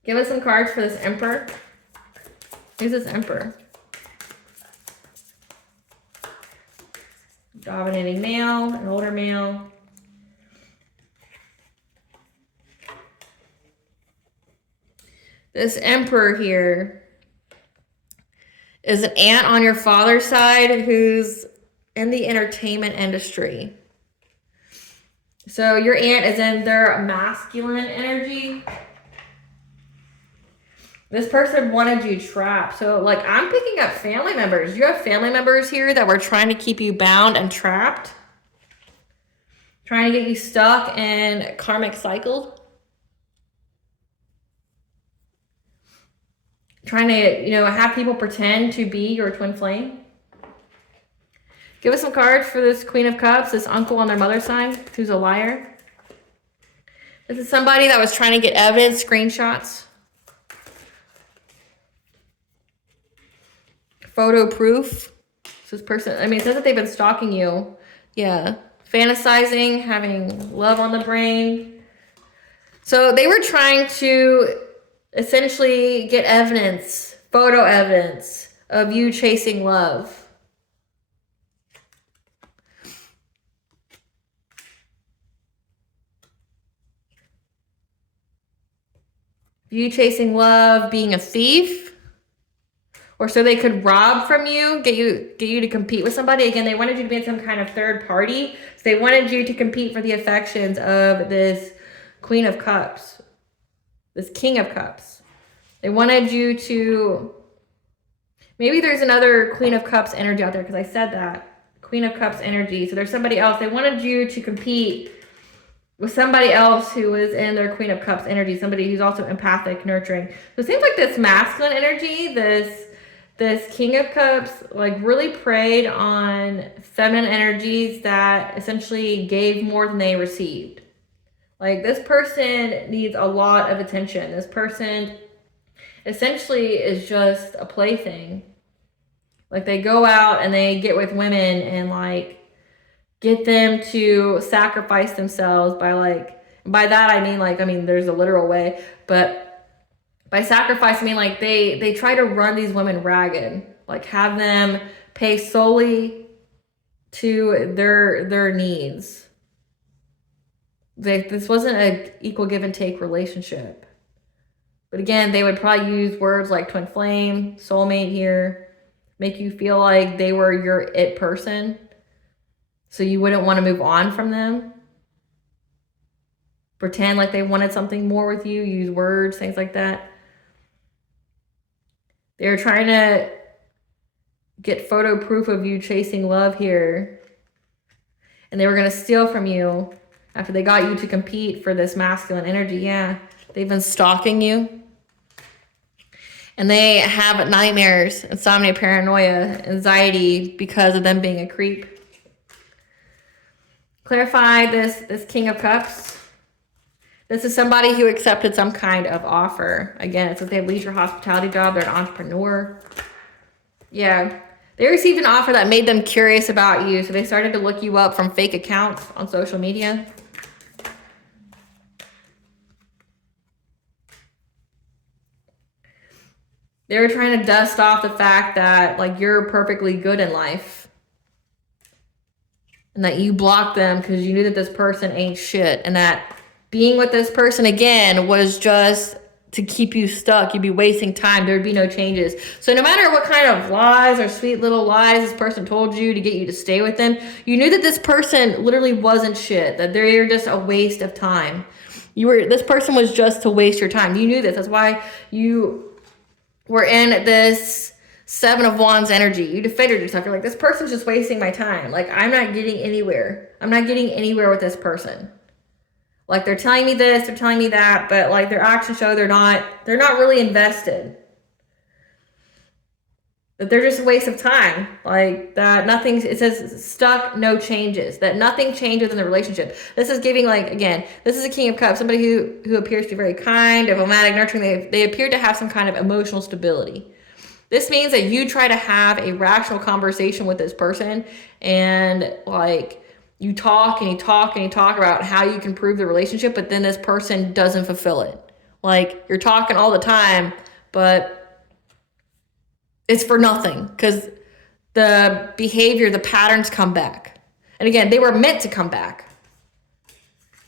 Give us some cards for this Emperor. Who's this Emperor? Dominating male, an older male. This Emperor here is an aunt on your father's side who's in the entertainment industry. So your aunt is in their masculine energy. This person wanted you trapped. So, like, I'm picking up family members. You have family members here that were trying to keep you bound and trapped. Trying to get you stuck in karmic cycles. Trying to, have people pretend to be your twin flame. Give us some cards for this Queen of Cups, this uncle on their mother's side who's a liar. This is somebody that was trying to get evidence, screenshots. Photo proof. So this person, it says that they've been stalking you. Yeah. Fantasizing, having love on the brain. So they were trying to essentially get evidence, photo evidence of you chasing love. You chasing love, being a thief. Or so they could rob from you, get you to compete with somebody. Again, they wanted you to be in some kind of third party. So they wanted you to compete for the affections of this Queen of Cups, this King of Cups. They wanted you to, maybe there's another Queen of Cups energy out there, because I said that. Queen of Cups energy. So there's somebody else. They wanted you to compete with somebody else who is in their Queen of Cups energy, somebody who's also empathic, nurturing. So it seems like this masculine energy, this King of Cups, like, really preyed on feminine energies that essentially gave more than they received. Like, this person needs a lot of attention. This person essentially is just a plaything. Like, they go out and they get with women and, like, get them to sacrifice themselves by that I mean, there's a literal way, but by sacrifice, they try to run these women ragged, like have them pay solely to their needs. This wasn't an equal give and take relationship. But again, they would probably use words like twin flame, soulmate here, make you feel like they were your it person, so you wouldn't want to move on from them. Pretend like they wanted something more with you, use words, things like that. They were trying to get photo proof of you chasing love here. And they were going to steal from you after they got you to compete for this masculine energy. Yeah, they've been stalking you. And they have nightmares, insomnia, paranoia, anxiety because of them being a creep. Clarify this King of Cups. This is somebody who accepted some kind of offer. Again, it's if they have leisure hospitality job, they're an entrepreneur. Yeah. They received an offer that made them curious about you, so they started to look you up from fake accounts on social media. They were trying to dust off the fact that, like, you're perfectly good in life. And that you blocked them because you knew that this person ain't shit. And that being with this person again was just to keep you stuck. You'd be wasting time. There'd be no changes. So no matter what kind of lies or sweet little lies this person told you to get you to stay with them, you knew that this person literally wasn't shit, that they're just a waste of time. This person was just to waste your time. You knew this. That's why you were in this Seven of Wands energy. You defended yourself. You're like, this person's just wasting my time. Like, I'm not getting anywhere. I'm not getting anywhere with this person. Like, they're telling me this, they're telling me that, but like their actions show they're not really invested. That they're just a waste of time. Like that it says stuck, no changes. That nothing changes in the relationship. This is giving, like, again, this is a King of Cups, somebody who appears to be very kind, diplomatic, nurturing. They appear to have some kind of emotional stability. This means that you try to have a rational conversation with this person, and like you talk and you talk and you talk about how you can improve the relationship, but then this person doesn't fulfill it. Like, you're talking all the time, but it's for nothing, because the behavior, the patterns come back. And again, they were meant to come back.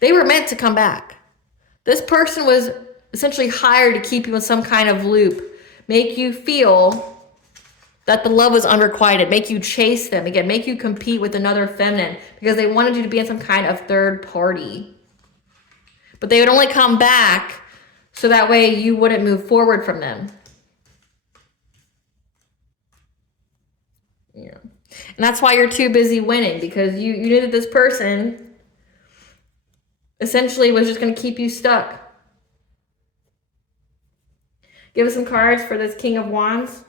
They were meant to come back. This person was essentially hired to keep you in some kind of loop, make you feel that the love was unrequited, make you chase them, again, make you compete with another feminine, because they wanted you to be in some kind of third party. But they would only come back so that way you wouldn't move forward from them. Yeah. And that's why you're too busy winning, because you knew that this person essentially was just going to keep you stuck. Give us some cards for this King of Wands.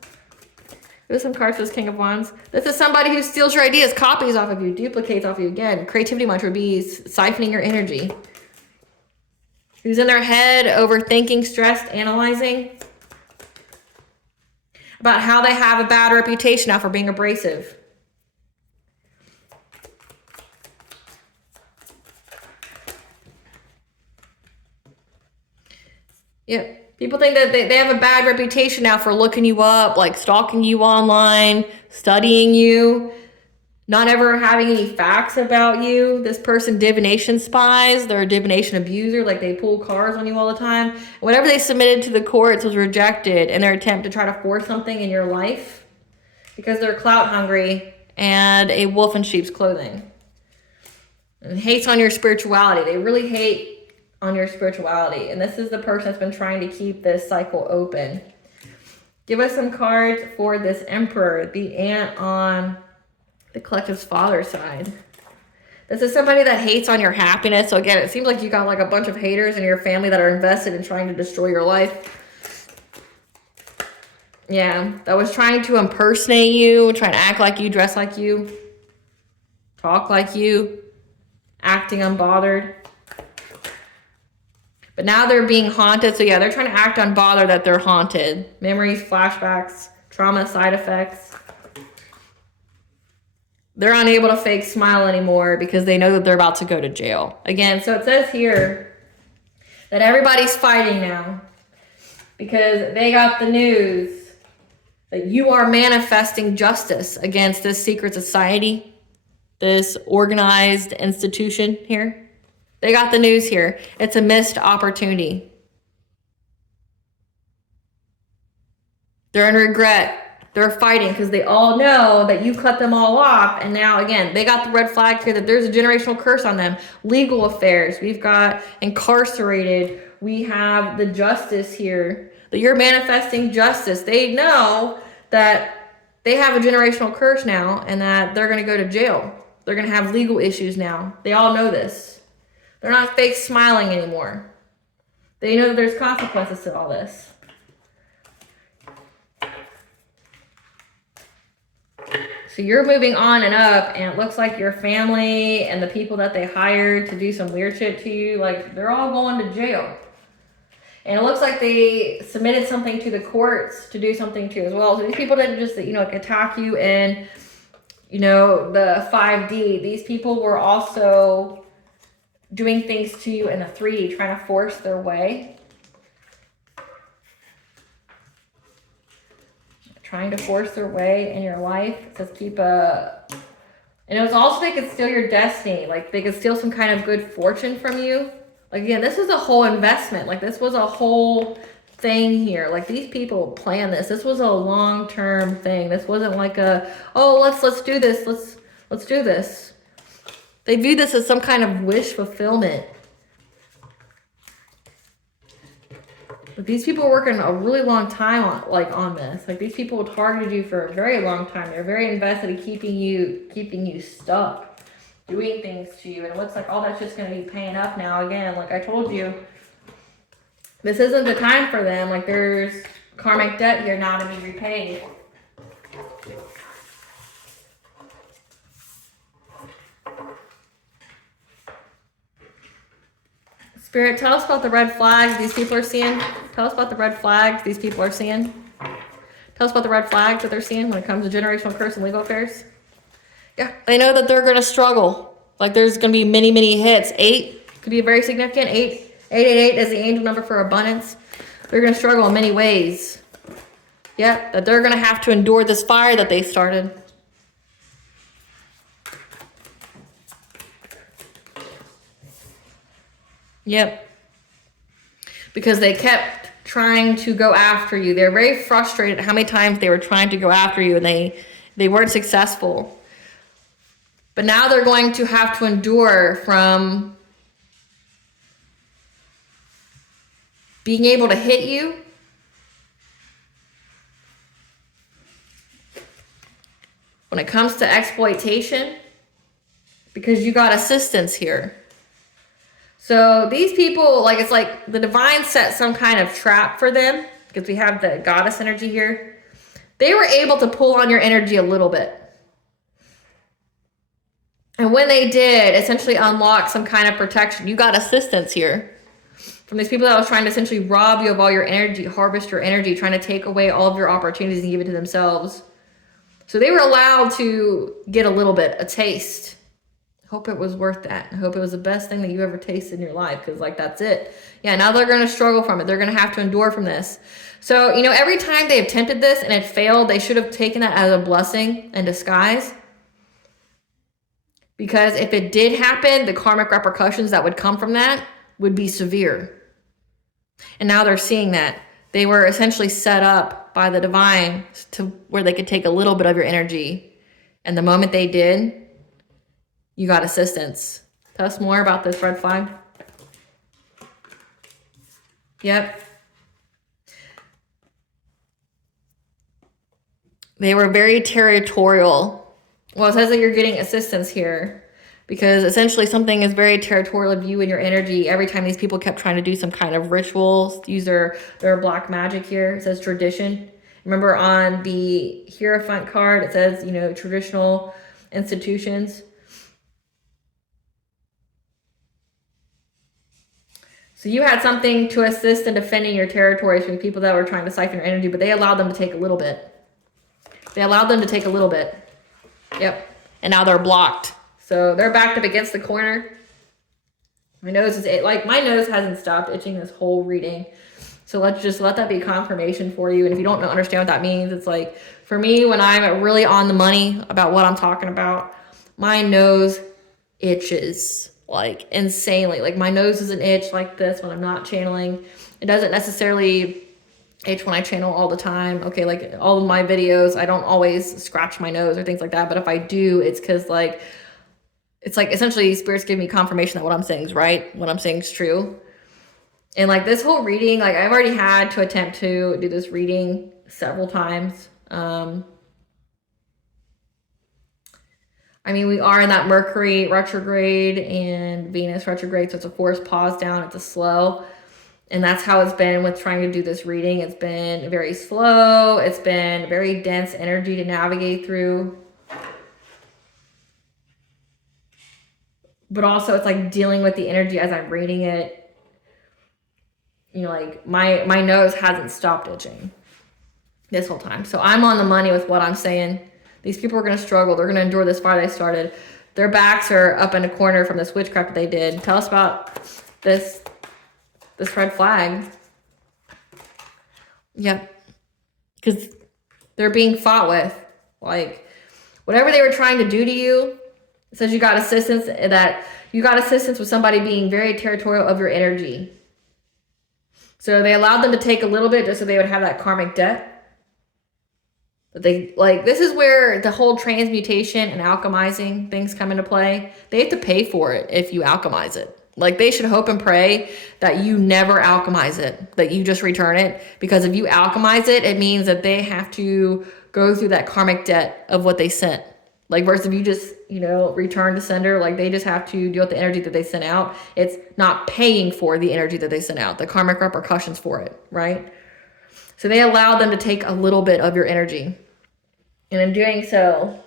Give us some cards for this King of Wands. This is somebody who steals your ideas, copies off of you, duplicates off of you. Again, creativity mantra would be siphoning your energy. Who's in their head, overthinking, stressed, analyzing about how they have a bad reputation now for being abrasive. Yep. People think that they have a bad reputation now for looking you up, like stalking you online, studying you, not ever having any facts about you. This person divination spies. They're a divination abuser. Like, they pull cards on you all the time. Whatever they submitted to the courts was rejected in their attempt to try to force something in your life, because they're clout hungry and a wolf in sheep's clothing. And hates on your spirituality. They really hate on your spirituality. And this is the person that's been trying to keep this cycle open. Give us some cards for this Emperor, the ant on the collective's father side. This is somebody that hates on your happiness. So again, it seems like you got like a bunch of haters in your family that are invested in trying to destroy your life. Yeah, that was trying to impersonate you, trying to act like you, dress like you, talk like you, acting unbothered. But now they're being haunted. So yeah, they're trying to act unbothered that they're haunted. Memories, flashbacks, trauma, side effects. They're unable to fake smile anymore because they know that they're about to go to jail. Again, so it says here that everybody's fighting now because they got the news that you are manifesting justice against this secret society, this organized institution here. They got the news here. It's a missed opportunity. They're in regret. They're fighting because they all know that you cut them all off. And now, again, they got the red flag here that there's a generational curse on them. Legal affairs. We've got incarcerated. We have the justice here. That you're manifesting justice. They know that they have a generational curse now and that they're going to go to jail. They're going to have legal issues now. They all know this. They're not fake smiling anymore. They know that there's consequences to all this. So you're moving on and up, and it looks like your family and the people that they hired to do some weird shit to you, like, they're all going to jail. And it looks like they submitted something to the courts to do something to as well. So these people didn't just, like attack you in, the 5D. These people were also doing things to you in the 3D, trying to force their way. Trying to force their way in your life. It says and it was also they could steal your destiny. Like, they could steal some kind of good fortune from you. Like, again, this was a whole investment. Like, this was a whole thing here. Like these people planned this. This was a long-term thing. This wasn't like a, oh, let's do this. Let's do this. They view this as some kind of wish fulfillment. But these people are working a really long time on this. Like these people targeted you for a very long time. They're very invested in keeping you stuck, doing things to you. And it looks like all that's just going to be paying up now again. Like I told you, this isn't the time for them. Like there's karmic debt here now to be repaid. Spirit, tell us about the red flags these people are seeing. Tell us about the red flags these people are seeing. Tell us about the red flags that they're seeing when it comes to generational curse and legal affairs. Yeah, they know that they're going to struggle. Like there's going to be many, many hits. 8 could be very significant. 888 is the angel number for abundance. They're going to struggle in many ways. Yeah, that they're going to have to endure this fire that they started. Yep. Because they kept trying to go after you. They're very frustrated how many times they were trying to go after you and they weren't successful. But now they're going to have to endure from being able to hit you, when it comes to exploitation, because you got assistance here. So these people, like it's like the divine set some kind of trap for them, because we have the goddess energy here. They were able to pull on your energy a little bit. And when they did, essentially unlock some kind of protection. You got assistance here from these people that was trying to essentially rob you of all your energy, harvest your energy, trying to take away all of your opportunities and give it to themselves. So they were allowed to get a little bit, a taste. Hope it was worth that. I hope it was the best thing that you ever tasted in your life, because like that's it. Yeah, now they're going to struggle from it. They're going to have to endure from this. So, you know, every time they attempted this and it failed, they should have taken that as a blessing in disguise. Because if it did happen, the karmic repercussions that would come from that would be severe. And now they're seeing that. They were essentially set up by the divine to where they could take a little bit of your energy. And the moment they did, you got assistance. Tell us more about this red flag. Yep. They were very territorial. Well, it says that you're getting assistance here because essentially something is very territorial of you and your energy. Every time these people kept trying to do some kind of rituals, use their black magic here. It says tradition. Remember on the Hierophant card, it says, you know, traditional institutions. So you had something to assist in defending your territories from people that were trying to siphon your energy, but they allowed them to take a little bit. They allowed them to take a little bit. Yep. And now they're blocked. So they're backed up against the corner. My nose is, like, my nose hasn't stopped itching this whole reading. So let's just let that be confirmation for you. And if you don't understand what that means, it's like, for me, when I'm really on the money about what I'm talking about, my nose itches. Like insanely. Like my nose doesn't itch like this when I'm not channeling. It doesn't necessarily itch when I channel all the time. Okay, like all of my videos, I don't always scratch my nose or things like that. But if I do, it's because like, it's like essentially spirits give me confirmation that what I'm saying is right, what I'm saying is true. And like this whole reading, like I've already had to attempt to do this reading several times. I mean, we are in that Mercury retrograde and Venus retrograde, so it's a forced pause down, it's a slow. And that's how it's been with trying to do this reading. It's been very slow. It's been very dense energy to navigate through. But also it's like dealing with the energy as I'm reading it. You know, like my nose hasn't stopped itching this whole time. So I'm on the money with what I'm saying. These people are going to struggle. They're going to endure this fire they started. Their backs are up in a corner from this witchcraft that they did. Tell us about this red flag. Yep. Because they're being fought with. Like, whatever they were trying to do to you, it says you got assistance, that you got assistance with somebody being very territorial of your energy. So they allowed them to take a little bit just so they would have that karmic debt. But they, like, this is where the whole transmutation and alchemizing things come into play. They have to pay for it if you alchemize it. Like, they should hope and pray that you never alchemize it, that you just return it. Because if you alchemize it, it means that they have to go through that karmic debt of what they sent. Like, versus if you just, you know, return to sender, like, they just have to deal with the energy that they sent out. It's not paying for the energy that they sent out, the karmic repercussions for it, right? So they allowed them to take a little bit of your energy. And in doing so,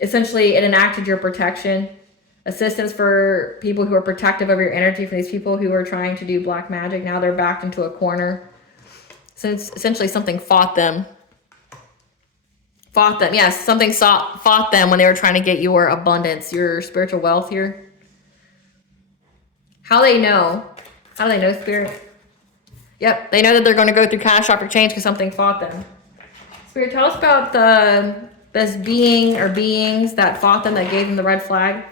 essentially, it enacted your protection, assistance for people who are protective of your energy, for these people who are trying to do black magic. Now they're backed into a corner. Since essentially something fought them. Yes, something fought them when they were trying to get your abundance, your spiritual wealth here. How do they know, Spirit? Yep, they know that they're going to go through catastrophic change because something fought them. Spirit, tell us about this being or beings that fought them, that gave them the red flag.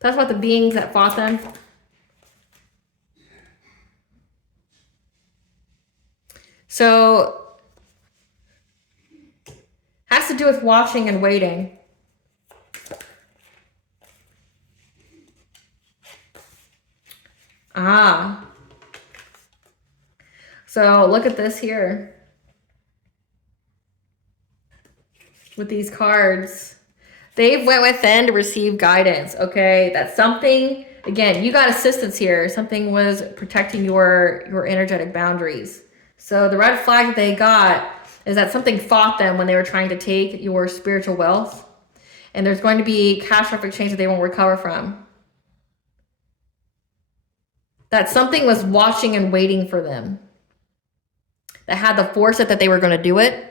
Tell us about the beings that fought them. So, has to do with watching and waiting. So look at this here. With these cards. They went within to receive guidance, okay? That's something, again, you got assistance here. Something was protecting your energetic boundaries. So the red flag that they got is that something fought them when they were trying to take your spiritual wealth. And there's going to be catastrophic change that they won't recover from. That something was watching and waiting for them. That had the foresight that they were going to do it.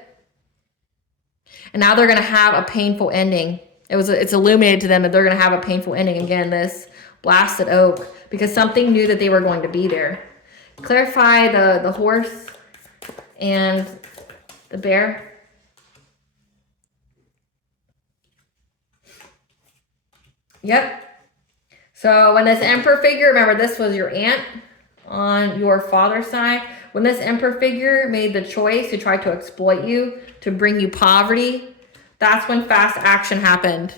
And now they're going to have a painful ending. It's illuminated to them that they're going to have a painful ending. Again, this blasted oak, because something knew that they were going to be there. Clarify the horse and the bear. Yep. So when this emperor figure, remember this was your aunt on your father's side. When this emperor figure made the choice to try to exploit you, to bring you poverty, that's when fast action happened.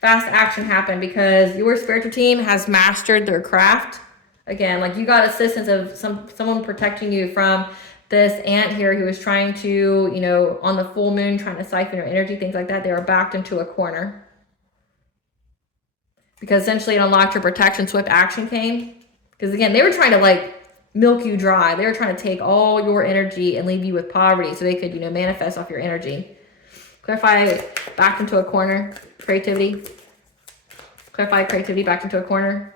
Fast action happened because your spiritual team has mastered their craft. Again, like you got assistance of someone protecting you from this aunt here who was trying to, you know, on the full moon, trying to siphon your energy, things like that. They were backed into a corner. Because essentially it unlocked your protection. Swift action came. Because again, they were trying to like milk you dry. They were trying to take all your energy and leave you with poverty so they could, you know, manifest off your energy. Clarify back into a corner. Creativity. Clarify creativity back into a corner.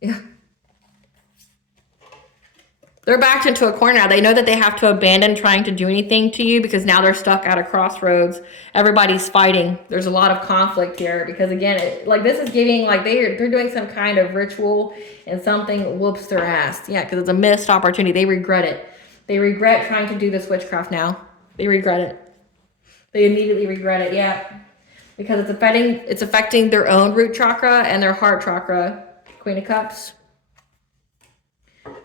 Yeah. They're backed into a corner now. They know that they have to abandon trying to do anything to you because now they're stuck at a crossroads. Everybody's fighting. There's a lot of conflict here because again, like this is giving like they're doing some kind of ritual and something whoops their ass. Yeah, because it's a missed opportunity. They regret it. They regret trying to do this witchcraft now. They regret it. They immediately regret it. Yeah, because it's affecting their own root chakra and their heart chakra. Queen of Cups.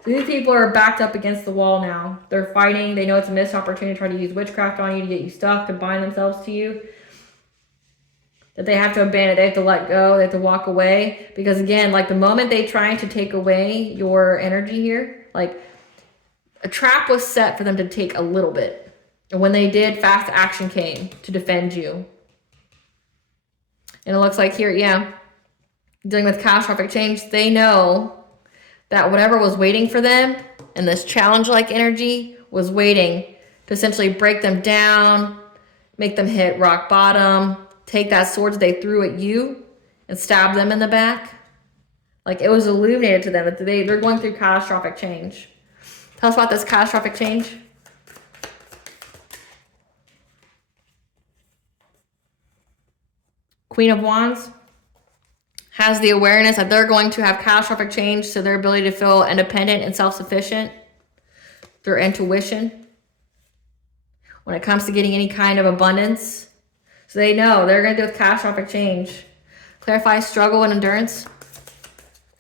These people are backed up against the wall now. They're fighting. They know it's a missed opportunity to try to use witchcraft on you to get you stuck, to bind themselves to you. That they have to abandon. They have to let go. They have to walk away. Because again, like the moment they try to take away your energy here, like a trap was set for them to take a little bit. And when they did, fast action came to defend you. And it looks like here, yeah, dealing with catastrophic change, they know that whatever was waiting for them and this challenge-like energy was waiting to essentially break them down, make them hit rock bottom, take that sword that they threw at you and stab them in the back. Like it was illuminated to them that they're going through catastrophic change. Tell us about this catastrophic change. Queen of Wands has the awareness that they're going to have catastrophic change, so their ability to feel independent and self-sufficient, their intuition, when it comes to getting any kind of abundance, So they know they're going to do with catastrophic change. Clarify struggle and endurance.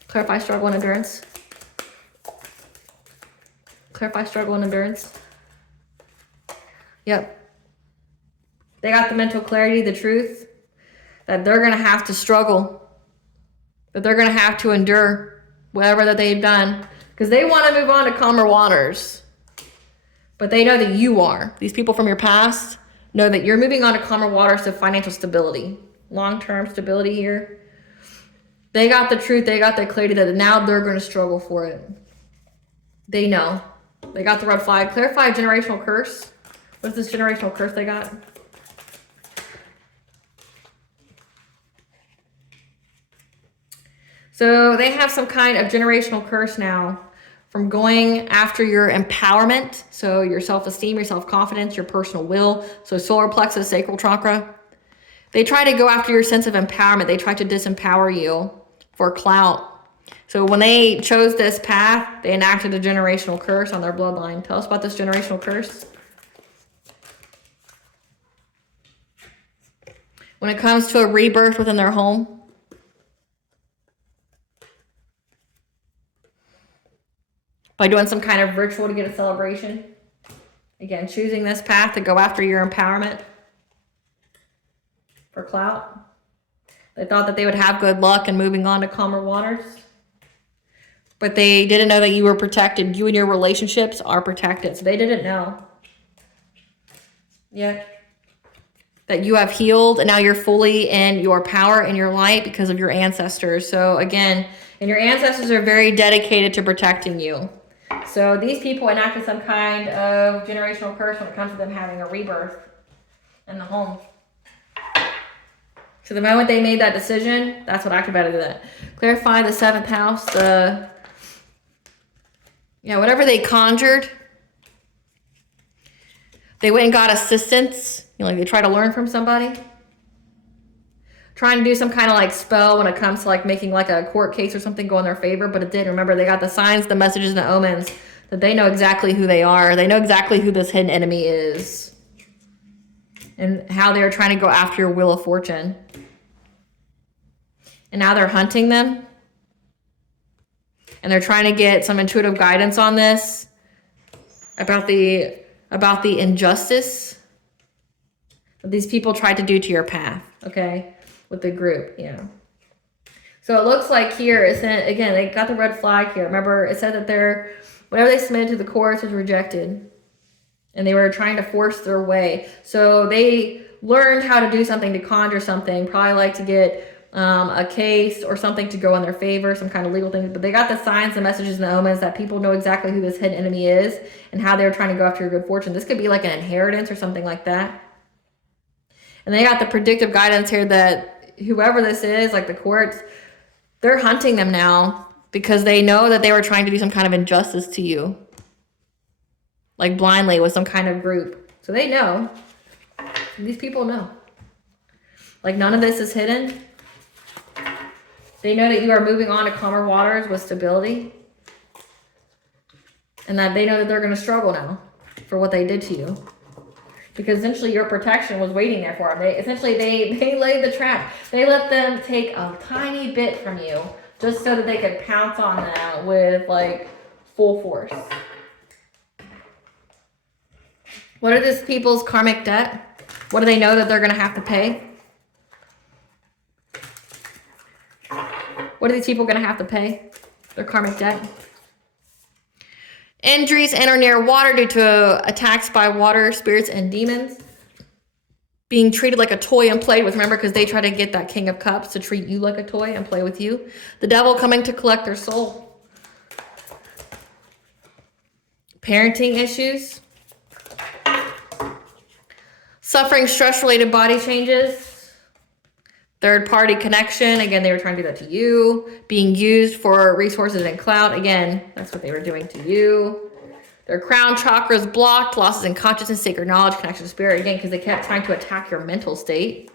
Clarify struggle and endurance. Clarify struggle and endurance. Yep. They got the mental clarity, the truth, that they're going to have to struggle, that they're going to have to endure whatever that they've done, because they want to move on to calmer waters. But they know that you are. These people from your past know that you're moving on to calmer waters to financial stability, long-term stability here. They got the truth. They got the clarity that now they're going to struggle for it. They know. They got the red flag. Clarify generational curse. What's this generational curse they got? So they have some kind of generational curse now from going after your empowerment. So your self-esteem, your self-confidence, your personal will. So solar plexus, sacral chakra. They try to go after your sense of empowerment. They try to disempower you for clout. So when they chose this path, they enacted a generational curse on their bloodline. Tell us about this generational curse. When it comes to a rebirth within their home, by doing some kind of ritual to get a celebration. Again, choosing this path to go after your empowerment for clout. They thought that they would have good luck in moving on to calmer waters. But they didn't know that you were protected. You and your relationships are protected. So they didn't know yet that you have healed and now you're fully in your power and your light because of your ancestors. So again, and your ancestors are very dedicated to protecting you. So these people enacted some kind of generational curse when it comes to them having a rebirth in the home. So the moment they made that decision, that's what activated that. Clarify the 7th house, whatever they conjured, they went and got assistance. Like they try to learn from somebody. Trying to do some kind of like spell when it comes to like making like a court case or something go in their favor, but it didn't. Remember, they got the signs, the messages, and the omens that they know exactly who they are. They know exactly who this hidden enemy is and how they're trying to go after your wheel of fortune. And now they're hunting them. And they're trying to get some intuitive guidance on this about the injustice that these people tried to do to your path, okay? With the group, So it looks like here, again, they got the red flag here. Remember, it said that whatever they submitted to the courts was rejected. And they were trying to force their way. So they learned how to do something, to conjure something, probably like to get a case or something to go in their favor, some kind of legal thing. But they got the signs, the messages, and the omens that people know exactly who this hidden enemy is and how they're trying to go after your good fortune. This could be like an inheritance or something like that. And they got the predictive guidance here that whoever this is, like the courts, they're hunting them now because they know that they were trying to do some kind of injustice to you. Like blindly with some kind of group. So they know. These people know. Like none of this is hidden. They know that you are moving on to calmer waters with stability. And that they know that they're going to struggle now for what they did to you. Because essentially your protection was waiting there for them. They laid the trap. They let them take a tiny bit from you just so that they could pounce on them with like full force. What are these people's karmic debt? What do they know that they're going to have to pay? What are these people going to have to pay? Their karmic debt. Injuries in or near water due to attacks by water, spirits, and demons. Being treated like a toy and played with, remember, because they try to get that King of Cups to treat you like a toy and play with you. The devil coming to collect their soul. Parenting issues. Suffering stress-related body changes. Third-party connection. Again, they were trying to do that to you. Being used for resources and clout. Again, that's what they were doing to you. Their crown chakras blocked. Losses in consciousness, sacred knowledge, connection to spirit. Again, because they kept trying to attack your mental state.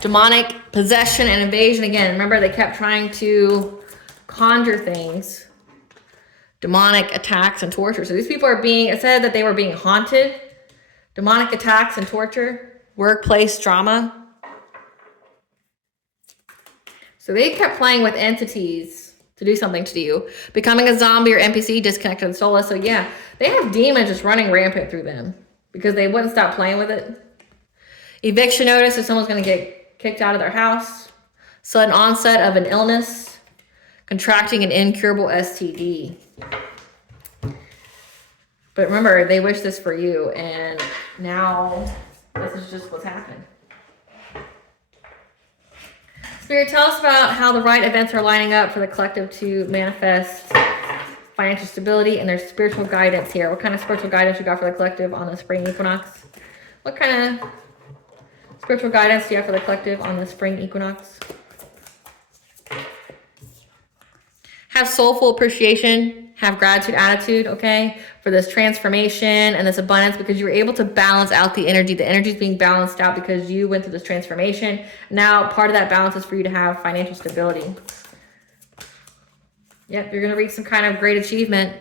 Demonic possession and invasion. Again, remember they kept trying to conjure things demonic attacks and torture. So these people are being, it said that they were being haunted, demonic attacks and torture, workplace drama. So they kept playing with entities to do something to you, becoming a zombie or NPC, disconnected and soulless. So yeah, they have demons just running rampant through them because they wouldn't stop playing with it. Eviction notice if someone's going to get kicked out of their house. Sudden onset of an illness. Contracting an incurable STD. But remember, they wish this for you, and now this is just what's happened. Spirit, tell us about how the right events are lining up for the collective to manifest financial stability and their spiritual guidance here. What kind of spiritual guidance you got for the collective on the spring equinox? What kind of spiritual guidance do you have for the collective on the spring equinox? Have soulful appreciation, have gratitude attitude, okay, for this transformation and this abundance, because you were able to balance out the energy. The energy is being balanced out because you went through this transformation. Now, part of that balance is for you to have financial stability. Yep, you're going to reach some kind of great achievement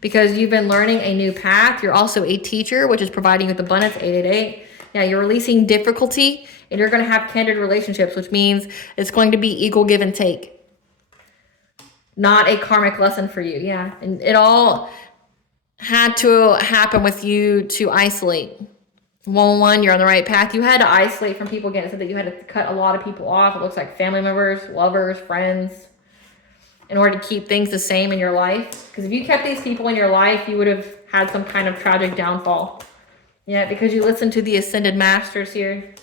because you've been learning a new path. You're also a teacher, which is providing you with abundance, 888. Yeah, you're releasing difficulty, and you're going to have kindred relationships, which means it's going to be equal give and take. Not a karmic lesson for you. Yeah. And it all had to happen with you to isolate. 111, you're on the right path. You had to isolate from people. Again, it said that you had to cut a lot of people off. It looks like family members, lovers, friends, in order to keep things the same in your life. Because if you kept these people in your life, you would have had some kind of tragic downfall. Yeah, because you listened to the ascended masters here.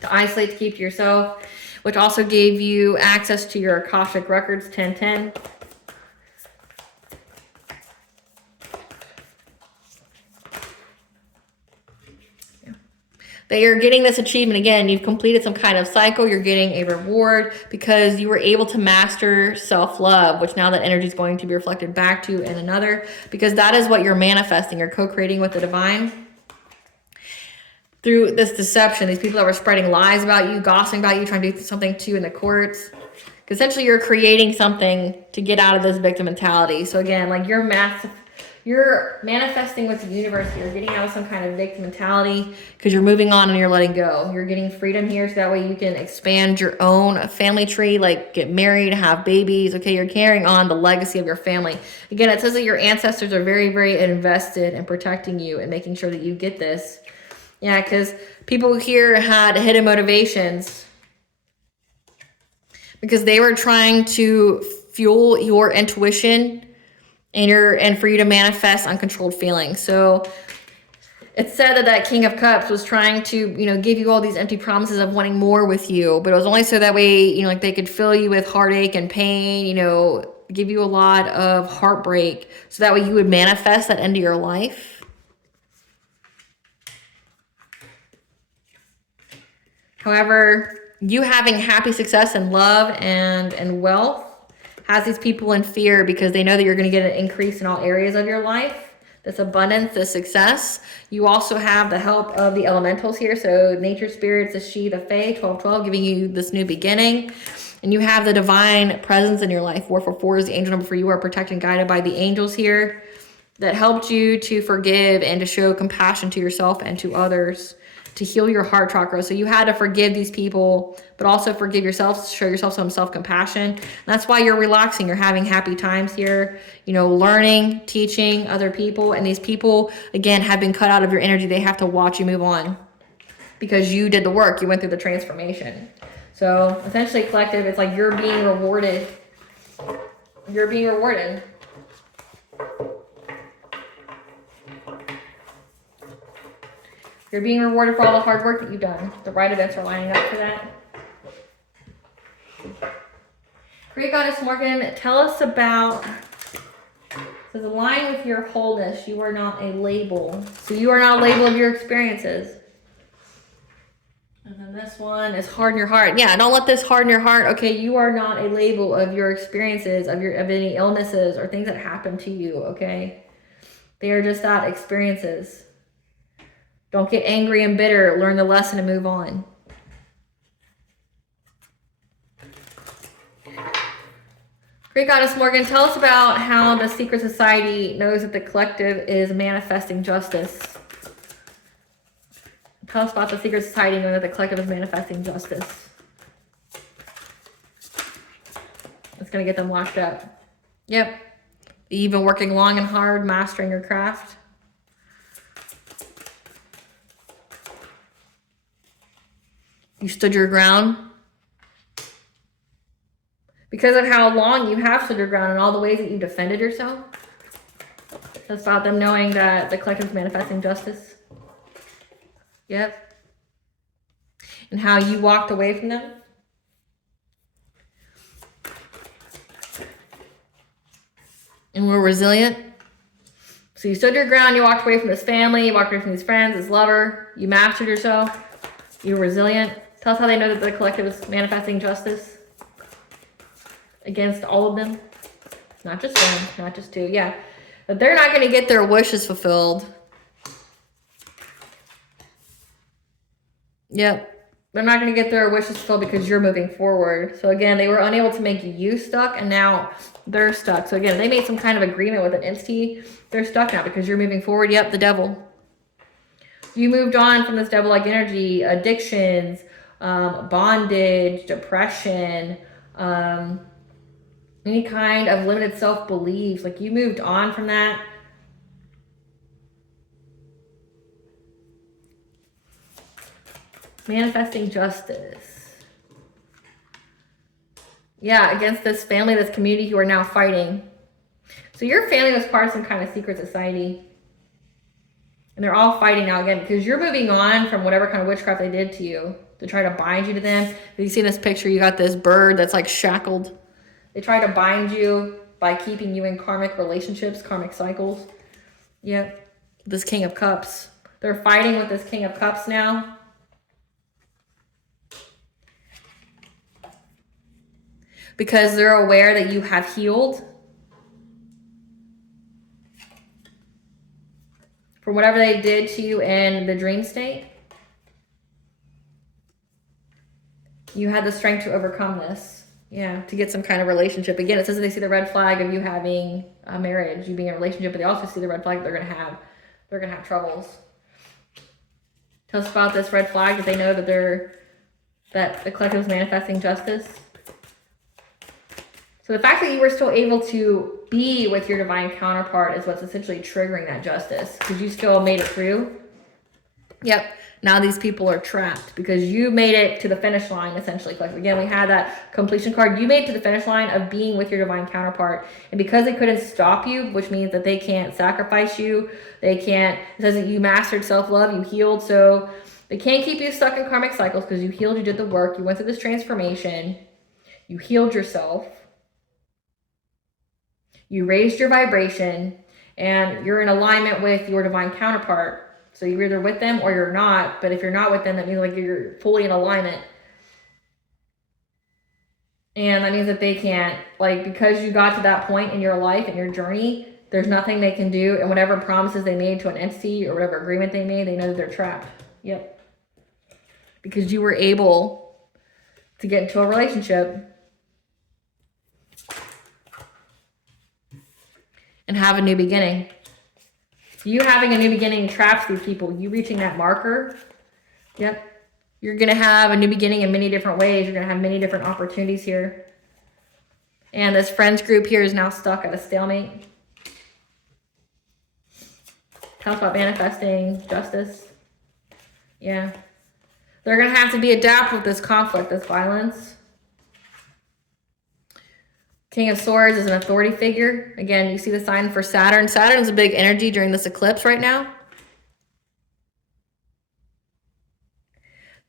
To isolate, to keep to yourself, which also gave you access to your Akashic records, 1010. Yeah. That you're getting this achievement again. You've completed some kind of cycle. You're getting a reward because you were able to master self-love, which now that energy is going to be reflected back to you in another, because that is what you're manifesting. You're co-creating with the divine. Through this deception, these people that were spreading lies about you, gossiping about you, trying to do something to you in the courts. Because essentially you're creating something to get out of this victim mentality. So again, like you're manifesting with the universe. You're getting out of some kind of victim mentality because you're moving on and you're letting go. You're getting freedom here so that way you can expand your own family tree, like get married, have babies. Okay, you're carrying on the legacy of your family. Again, it says that your ancestors are very, very invested in protecting you and making sure that you get this. Yeah, because people here had hidden motivations because they were trying to fuel your intuition and for you to manifest uncontrolled feelings. So it said that that King of Cups was trying to, give you all these empty promises of wanting more with you, but it was only so that way, like they could fill you with heartache and pain, give you a lot of heartbreak, so that way you would manifest that into your life. However, you having happy success and love and wealth has these people in fear because they know that you're going to get an increase in all areas of your life. This abundance, this success. You also have the help of the elementals here. So nature spirits, the she, the fae, 1212, giving you this new beginning. And you have the divine presence in your life. 444 is the angel number for you. Are protected and guided by the angels here that helped you to forgive and to show compassion to yourself and to others, to heal your heart chakra. So you had to forgive these people, but also forgive yourself, show yourself some self-compassion. And that's why you're relaxing. You're having happy times here, learning, teaching other people. And these people, again, have been cut out of your energy. They have to watch you move on because you did the work. You went through the transformation. So essentially, collective, it's like you're being rewarded. You're being rewarded. You're being rewarded for all the hard work that you've done. The right events are lining up for that. Great Goddess Morgan, tell us about, so the line with your wholeness, you are not a label. So you are not a label of your experiences. And then this one is harden your heart. Yeah, don't let this harden your heart. Okay, you are not a label of your experiences, of any illnesses or things that happen to you, okay? They are just that, experiences. Don't get angry and bitter. Learn the lesson and move on. Great Goddess Morgan, tell us about how the secret society knows that the collective is manifesting justice. Tell us about the secret society knowing that the collective is manifesting justice. It's going to get them locked up. Yep. You've been working long and hard, mastering your craft. You stood your ground. Because of how long you have stood your ground and all the ways that you defended yourself. That's about them knowing that the collective is manifesting justice. Yep. And how you walked away from them. And were resilient. So you stood your ground, you walked away from this family, you walked away from these friends, this lover, you mastered yourself, you were resilient. Tell us how they know that the collective is manifesting justice against all of them. Not just one, not just two. Yeah. But they're not going to get their wishes fulfilled. Yep. They're not going to get their wishes fulfilled because you're moving forward. So again, they were unable to make you stuck, and now they're stuck. So again, they made some kind of agreement with an entity. They're stuck now because you're moving forward. Yep, the devil. You moved on from this devil-like energy, addictions, bondage, depression, any kind of limited self-belief. Like you moved on from that. Manifesting justice. Yeah, against this family, this community who are now fighting. So your family was part of some kind of secret society. And they're all fighting now again because you're moving on from whatever kind of witchcraft they did to you to try to bind you to them. You see in this picture, you got this bird that's like shackled. They try to bind you by keeping you in karmic relationships, karmic cycles. Yep. This King of Cups. They're fighting with this King of Cups now. Because they're aware that you have healed from whatever they did to you in the dream state. You had the strength to overcome this. Yeah, to get some kind of relationship. Again, it says that they see the red flag of you having a marriage, you being in a relationship, but they also see the red flag that they're gonna have troubles. Tell us about this red flag that they know that that the collective is manifesting justice. So the fact that you were still able to be with your divine counterpart is what's essentially triggering that justice, because you still made it through. Yep. Now these people are trapped because you made it to the finish line, essentially. Like again, we had that completion card. You made it to the finish line of being with your divine counterpart. And because they couldn't stop you, which means that they can't sacrifice you, it says that you mastered self-love, you healed. So they can't keep you stuck in karmic cycles because you healed, you did the work, you went through this transformation, you healed yourself. You raised your vibration, and you're in alignment with your divine counterpart. So you're either with them or you're not. But if you're not with them, that means like you're fully in alignment. And that means that they can't, like, because you got to that point in your life and your journey, there's nothing they can do. And whatever promises they made to an entity or whatever agreement they made, they know that they're trapped. Yep. Because you were able to get into a relationship and have a new beginning. You having a new beginning traps these people. You reaching that marker. Yep. You're going to have a new beginning in many different ways. You're going to have many different opportunities here. And this friends group here is now stuck at a stalemate. Tell us about manifesting justice. Yeah. They're going to have to be adapted with this conflict, this violence. King of Swords is an authority figure. Again, you see the sign for Saturn. Saturn is a big energy during this eclipse right now.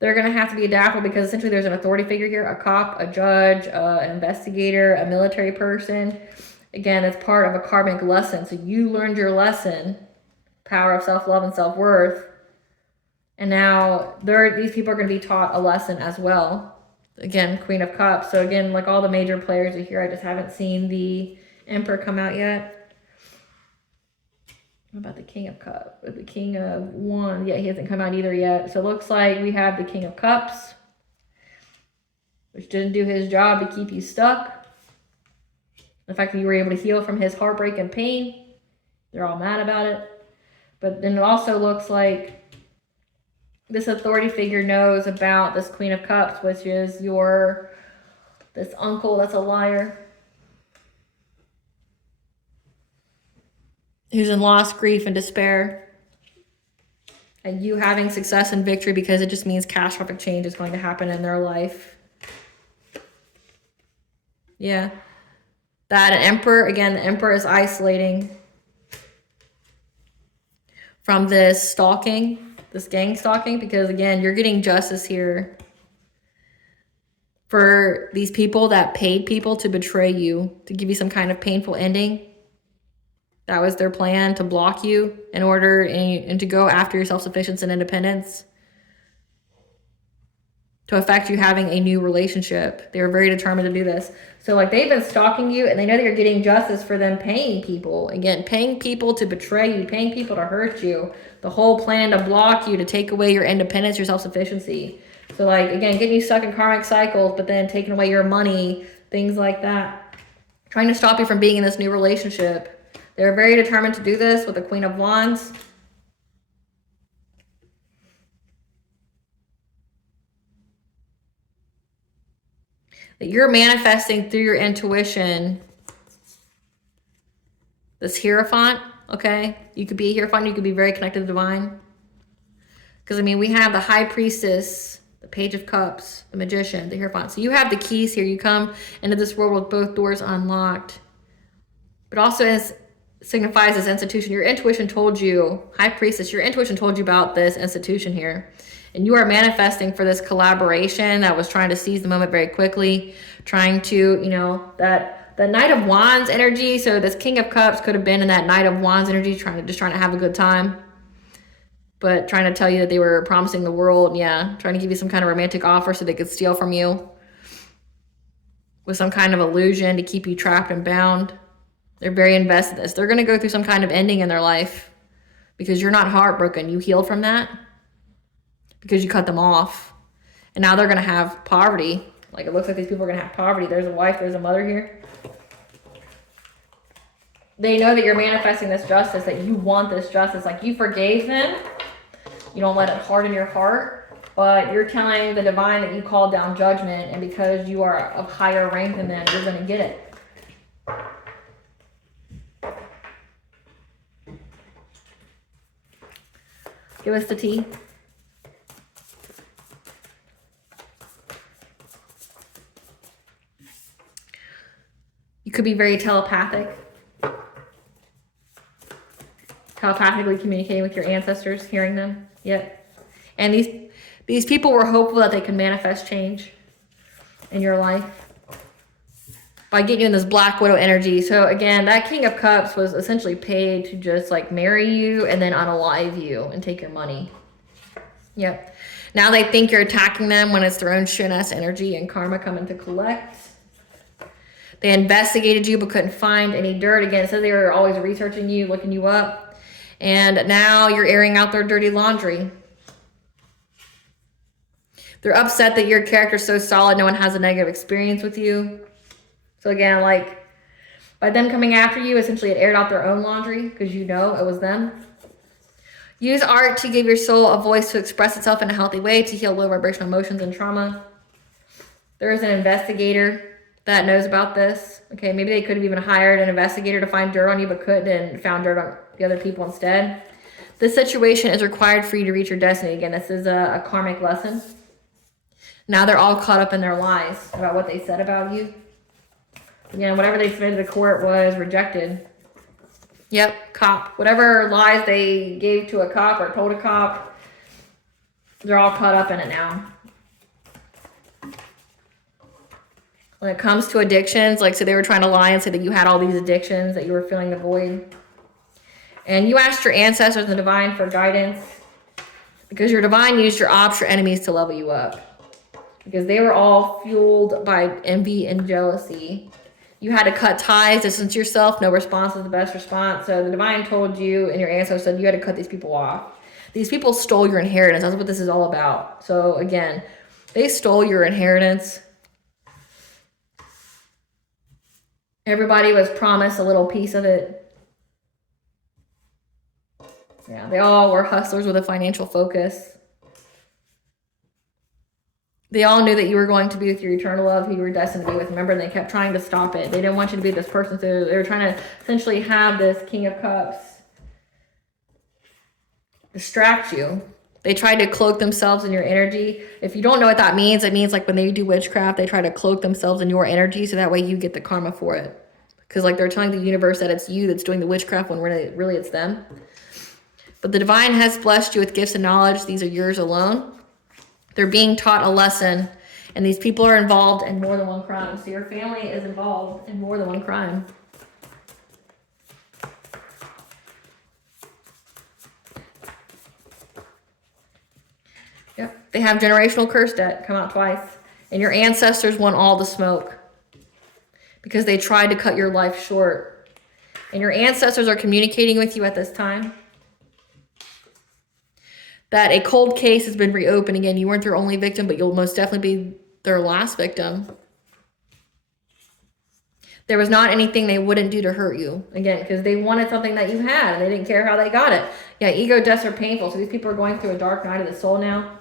They're going to have to be adaptable because essentially there's an authority figure here, a cop, a judge, an investigator, a military person. Again, it's part of a karmic lesson. So you learned your lesson, power of self-love and self-worth. And now these people are going to be taught a lesson as well. Again, Queen of Cups. So again, like all the major players are here. I just haven't seen the Emperor come out yet. What about the King of Cups? The King of Wands. Yeah, he hasn't come out either yet. So it looks like we have the King of Cups, which didn't do his job to keep you stuck. The fact that you were able to heal from his heartbreak and pain. They're all mad about it. But then it also looks like this authority figure knows about this Queen of Cups, which is this uncle that's a liar. Who's in loss, grief, and despair. And you having success and victory because it just means catastrophic change is going to happen in their life. Yeah. That an emperor, again, the emperor is isolating from this stalking, this gang stalking, because again, you're getting justice here for these people that paid people to betray you, to give you some kind of painful ending. That was their plan, to block you in order and to go after your self-sufficiency and independence, to affect you having a new relationship. They were very determined to do this. So like they've been stalking you and they know that you're getting justice for them paying people. Again, paying people to betray you, paying people to hurt you. The whole plan to block you, to take away your independence, your self-sufficiency. So like, again, getting you stuck in karmic cycles, but then taking away your money, things like that. Trying to stop you from being in this new relationship. They're very determined to do this with the Queen of Wands. That you're manifesting through your intuition this Hierophant, okay? You could be a Hierophant, you could be very connected to the divine. Because, I mean, we have the High Priestess, the Page of Cups, the Magician, the Hierophant. So you have the keys here. You come into this world with both doors unlocked. But also as signifies this institution. Your intuition told you, High Priestess, your intuition told you about this institution here. And you are manifesting for this collaboration that was trying to seize the moment very quickly, trying to, you know, that the Knight of Wands energy. So this King of Cups could have been in that Knight of Wands energy, trying to have a good time, but trying to tell you that they were promising the world. Yeah, trying to give you some kind of romantic offer so they could steal from you with some kind of illusion to keep you trapped and bound. They're very invested in this. They're going to go through some kind of ending in their life because you're not heartbroken. You healed from that because you cut them off. And now they're going to have poverty. Like, it looks like these people are going to have poverty. There's a wife, there's a mother here. They know that you're manifesting this justice, that you want this justice. Like, you forgave them. You don't let it harden your heart. But you're telling the divine that you called down judgment. And because you are of higher rank than them, you're going to get it. Give us the tea. You could be very telepathic. Telepathically communicating with your ancestors, hearing them. Yep. And these people were hopeful that they could manifest change in your life by getting you in this Black Widow energy. So again, that King of Cups was essentially paid to just like marry you and then unalive you and take your money. Yep. Now they think you're attacking them when it's their own shit-ass energy and karma coming to collect. They investigated you but couldn't find any dirt. Again, it says they were always researching you, looking you up. And now you're airing out their dirty laundry. They're upset that your character's so solid, no one has a negative experience with you. So again, like, by them coming after you, essentially it aired out their own laundry because you know it was them. Use art to give your soul a voice to express itself in a healthy way, to heal low vibrational emotions and trauma. There is an investigator that knows about this. Okay, maybe they could have even hired an investigator to find dirt on you, but couldn't, and found dirt on the other people instead. This situation is required for you to reach your destiny. Again, this is a karmic lesson. Now they're all caught up in their lies about what they said about you. Again, whatever they submitted to the court was rejected. Yep, cop. Whatever lies they gave to a cop or told a cop, they're all caught up in it now. When it comes to addictions, like, so they were trying to lie and say that you had all these addictions, that you were filling the void. And you asked your ancestors and the divine for guidance because your divine used your ops, your enemies to level you up. Because they were all fueled by envy and jealousy. You had to cut ties, distance yourself. No response is the best response. So the divine told you and your ancestors said you had to cut these people off. These people stole your inheritance. That's what this is all about. So again, they stole your inheritance. Everybody was promised a little piece of it. Yeah, they all were hustlers with a financial focus. They all knew that you were going to be with your eternal love, who you were destined to be with. Remember, they kept trying to stop it. They didn't want you to be this person, so they were trying to essentially have this King of Cups distract you. They tried to cloak themselves in your energy. If you don't know what that means, it means like when they do witchcraft, they try to cloak themselves in your energy so that way you get the karma for it. Because like they're telling the universe that it's you that's doing the witchcraft when really it's them. But the divine has blessed you with gifts and knowledge. These are yours alone. They're being taught a lesson, and these people are involved in more than one crime. So your family is involved in more than one crime. Yep. They have generational curse debt come out twice. And your ancestors want all the smoke because they tried to cut your life short. And your ancestors are communicating with you at this time that a cold case has been reopened again. You weren't their only victim, but you'll most definitely be their last victim. There was not anything they wouldn't do to hurt you. Again, because they wanted something that you had, and they didn't care how they got it. Yeah, ego deaths are painful. So these people are going through a dark night of the soul now.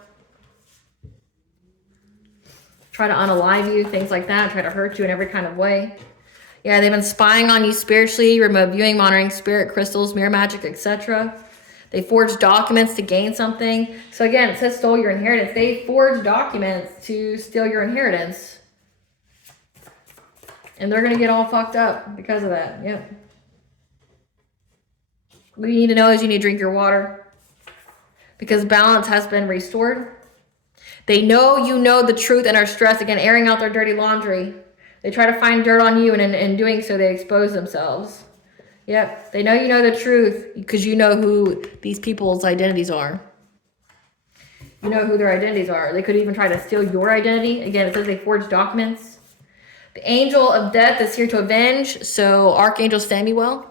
Try to unalive you, things like that. Try to hurt you in every kind of way. Yeah, they've been spying on you spiritually, remote viewing, monitoring spirit crystals, mirror magic, etc. They forged documents to gain something. So again, it says stole your inheritance. They forged documents to steal your inheritance. And they're going to get all fucked up because of that. Yep. What you need to know is you need to drink your water. Because balance has been restored. They know you know the truth and are stressed. Again, airing out their dirty laundry. They try to find dirt on you, and in doing so, they expose themselves. Yep, they know you know the truth because you know who these people's identities are. You know who their identities are. They could even try to steal your identity. Again, it says they forged documents. The angel of death is here to avenge. So Archangel Samuel,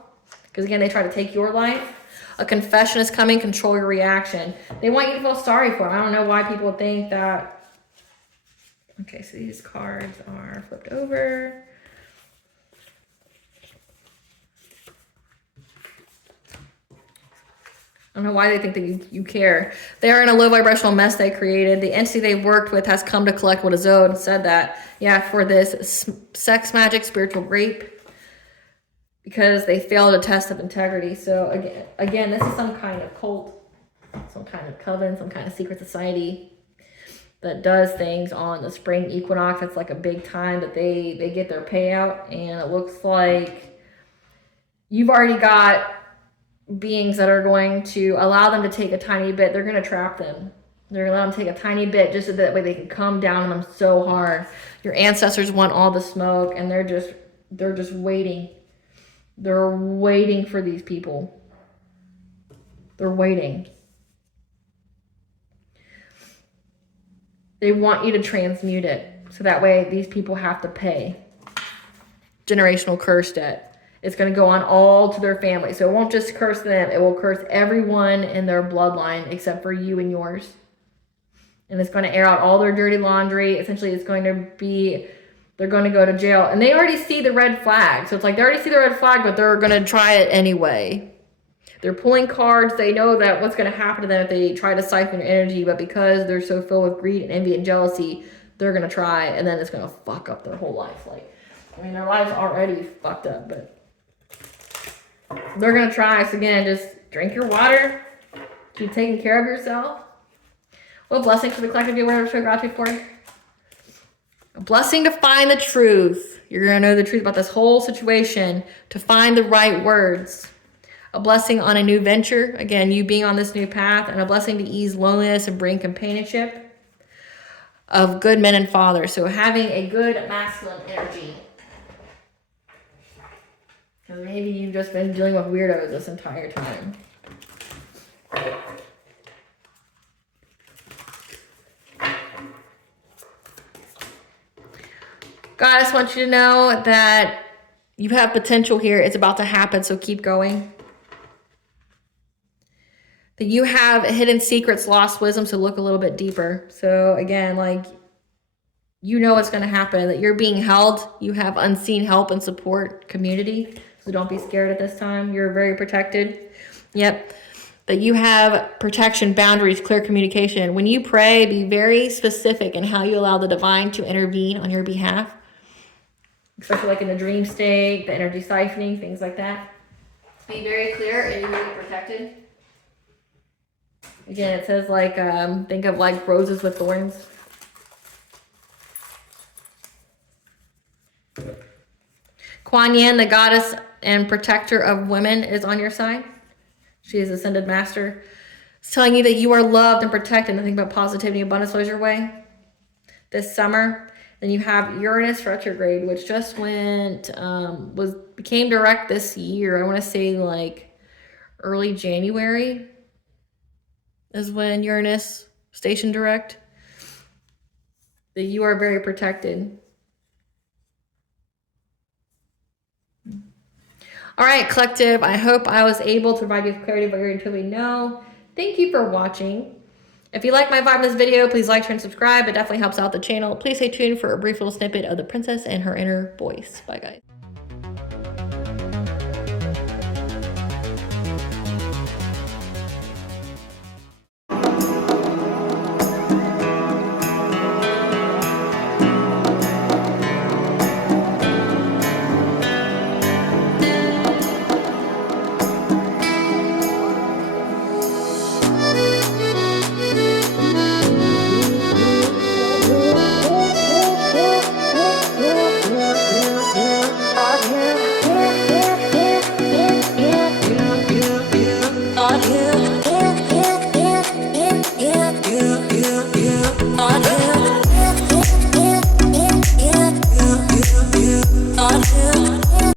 because again, they try to take your life. A confession is coming. Control your reaction. They want you to feel sorry for them. I don't know why people think that. Okay, so these cards are flipped over. I don't know why they think that you care. They are in a low vibrational mess they created. The entity they worked with has come to collect what is owed. Said that, yeah, for this sex magic, spiritual rape, because they failed a test of integrity. So again, this is some kind of cult, some kind of coven, some kind of secret society that does things on the spring equinox. It's like a big time that they get their payout, and it looks like you've already got beings that are going to allow them to take a tiny bit. They're going to trap them. They're going to let them take a tiny bit just so that way they can come down on them so hard. Your ancestors want all the smoke, and they're just waiting. They're waiting for these people. They're waiting. They want you to transmute it so that way these people have to pay generational curse debt. It's going to go on all to their family. So it won't just curse them. It will curse everyone in their bloodline except for you and yours. And it's going to air out all their dirty laundry. Essentially, it's going to be, they're going to go to jail. And they already see the red flag. So it's like they already see the red flag, but they're going to try it anyway. They're pulling cards. They know that what's going to happen to them if they try to siphon your energy. But because they're so filled with greed and envy and jealousy, they're going to try. And then it's going to fuck up their whole life. Like, I mean, their life's already fucked up, but they're going to try. So again, just drink your water. Keep taking care of yourself. Well, blessings for the collective viewer. Whatever show gratitude for. A blessing to find the truth. You're going to know the truth about this whole situation. To find the right words. A blessing on a new venture. Again, you being on this new path. And a blessing to ease loneliness and bring companionship of good men and fathers. So having a good masculine energy. Because maybe you've just been dealing with weirdos this entire time. God, I just want you to know that you have potential here. It's about to happen, so keep going. That you have hidden secrets, lost wisdom, so look a little bit deeper. So again, like, you know what's going to happen, that you're being held. You have unseen help and support community. So don't be scared at this time. You're very protected. Yep. That you have protection, boundaries, clear communication. When you pray, be very specific in how you allow the divine to intervene on your behalf, especially like in the dream state, the energy siphoning, things like that. Be very clear and you're really protected. Again, it says like, think of like roses with thorns. Kuan Yin, the goddess and protector of women, is on your side. She is ascended master. It's telling you that you are loved and protected. Nothing but positivity and abundance flows your way this summer. Then you have Uranus retrograde, which just went, became direct this year. I want to say like early January is when Uranus stationed direct. That you are very protected. All right, collective, I hope I was able to provide you with clarity of what you intuitively know. Thank you for watching. If you like my vibe in this video, please like, share, and subscribe. It definitely helps out the channel. Please stay tuned for a brief little snippet of the princess and her inner voice. Bye, guys.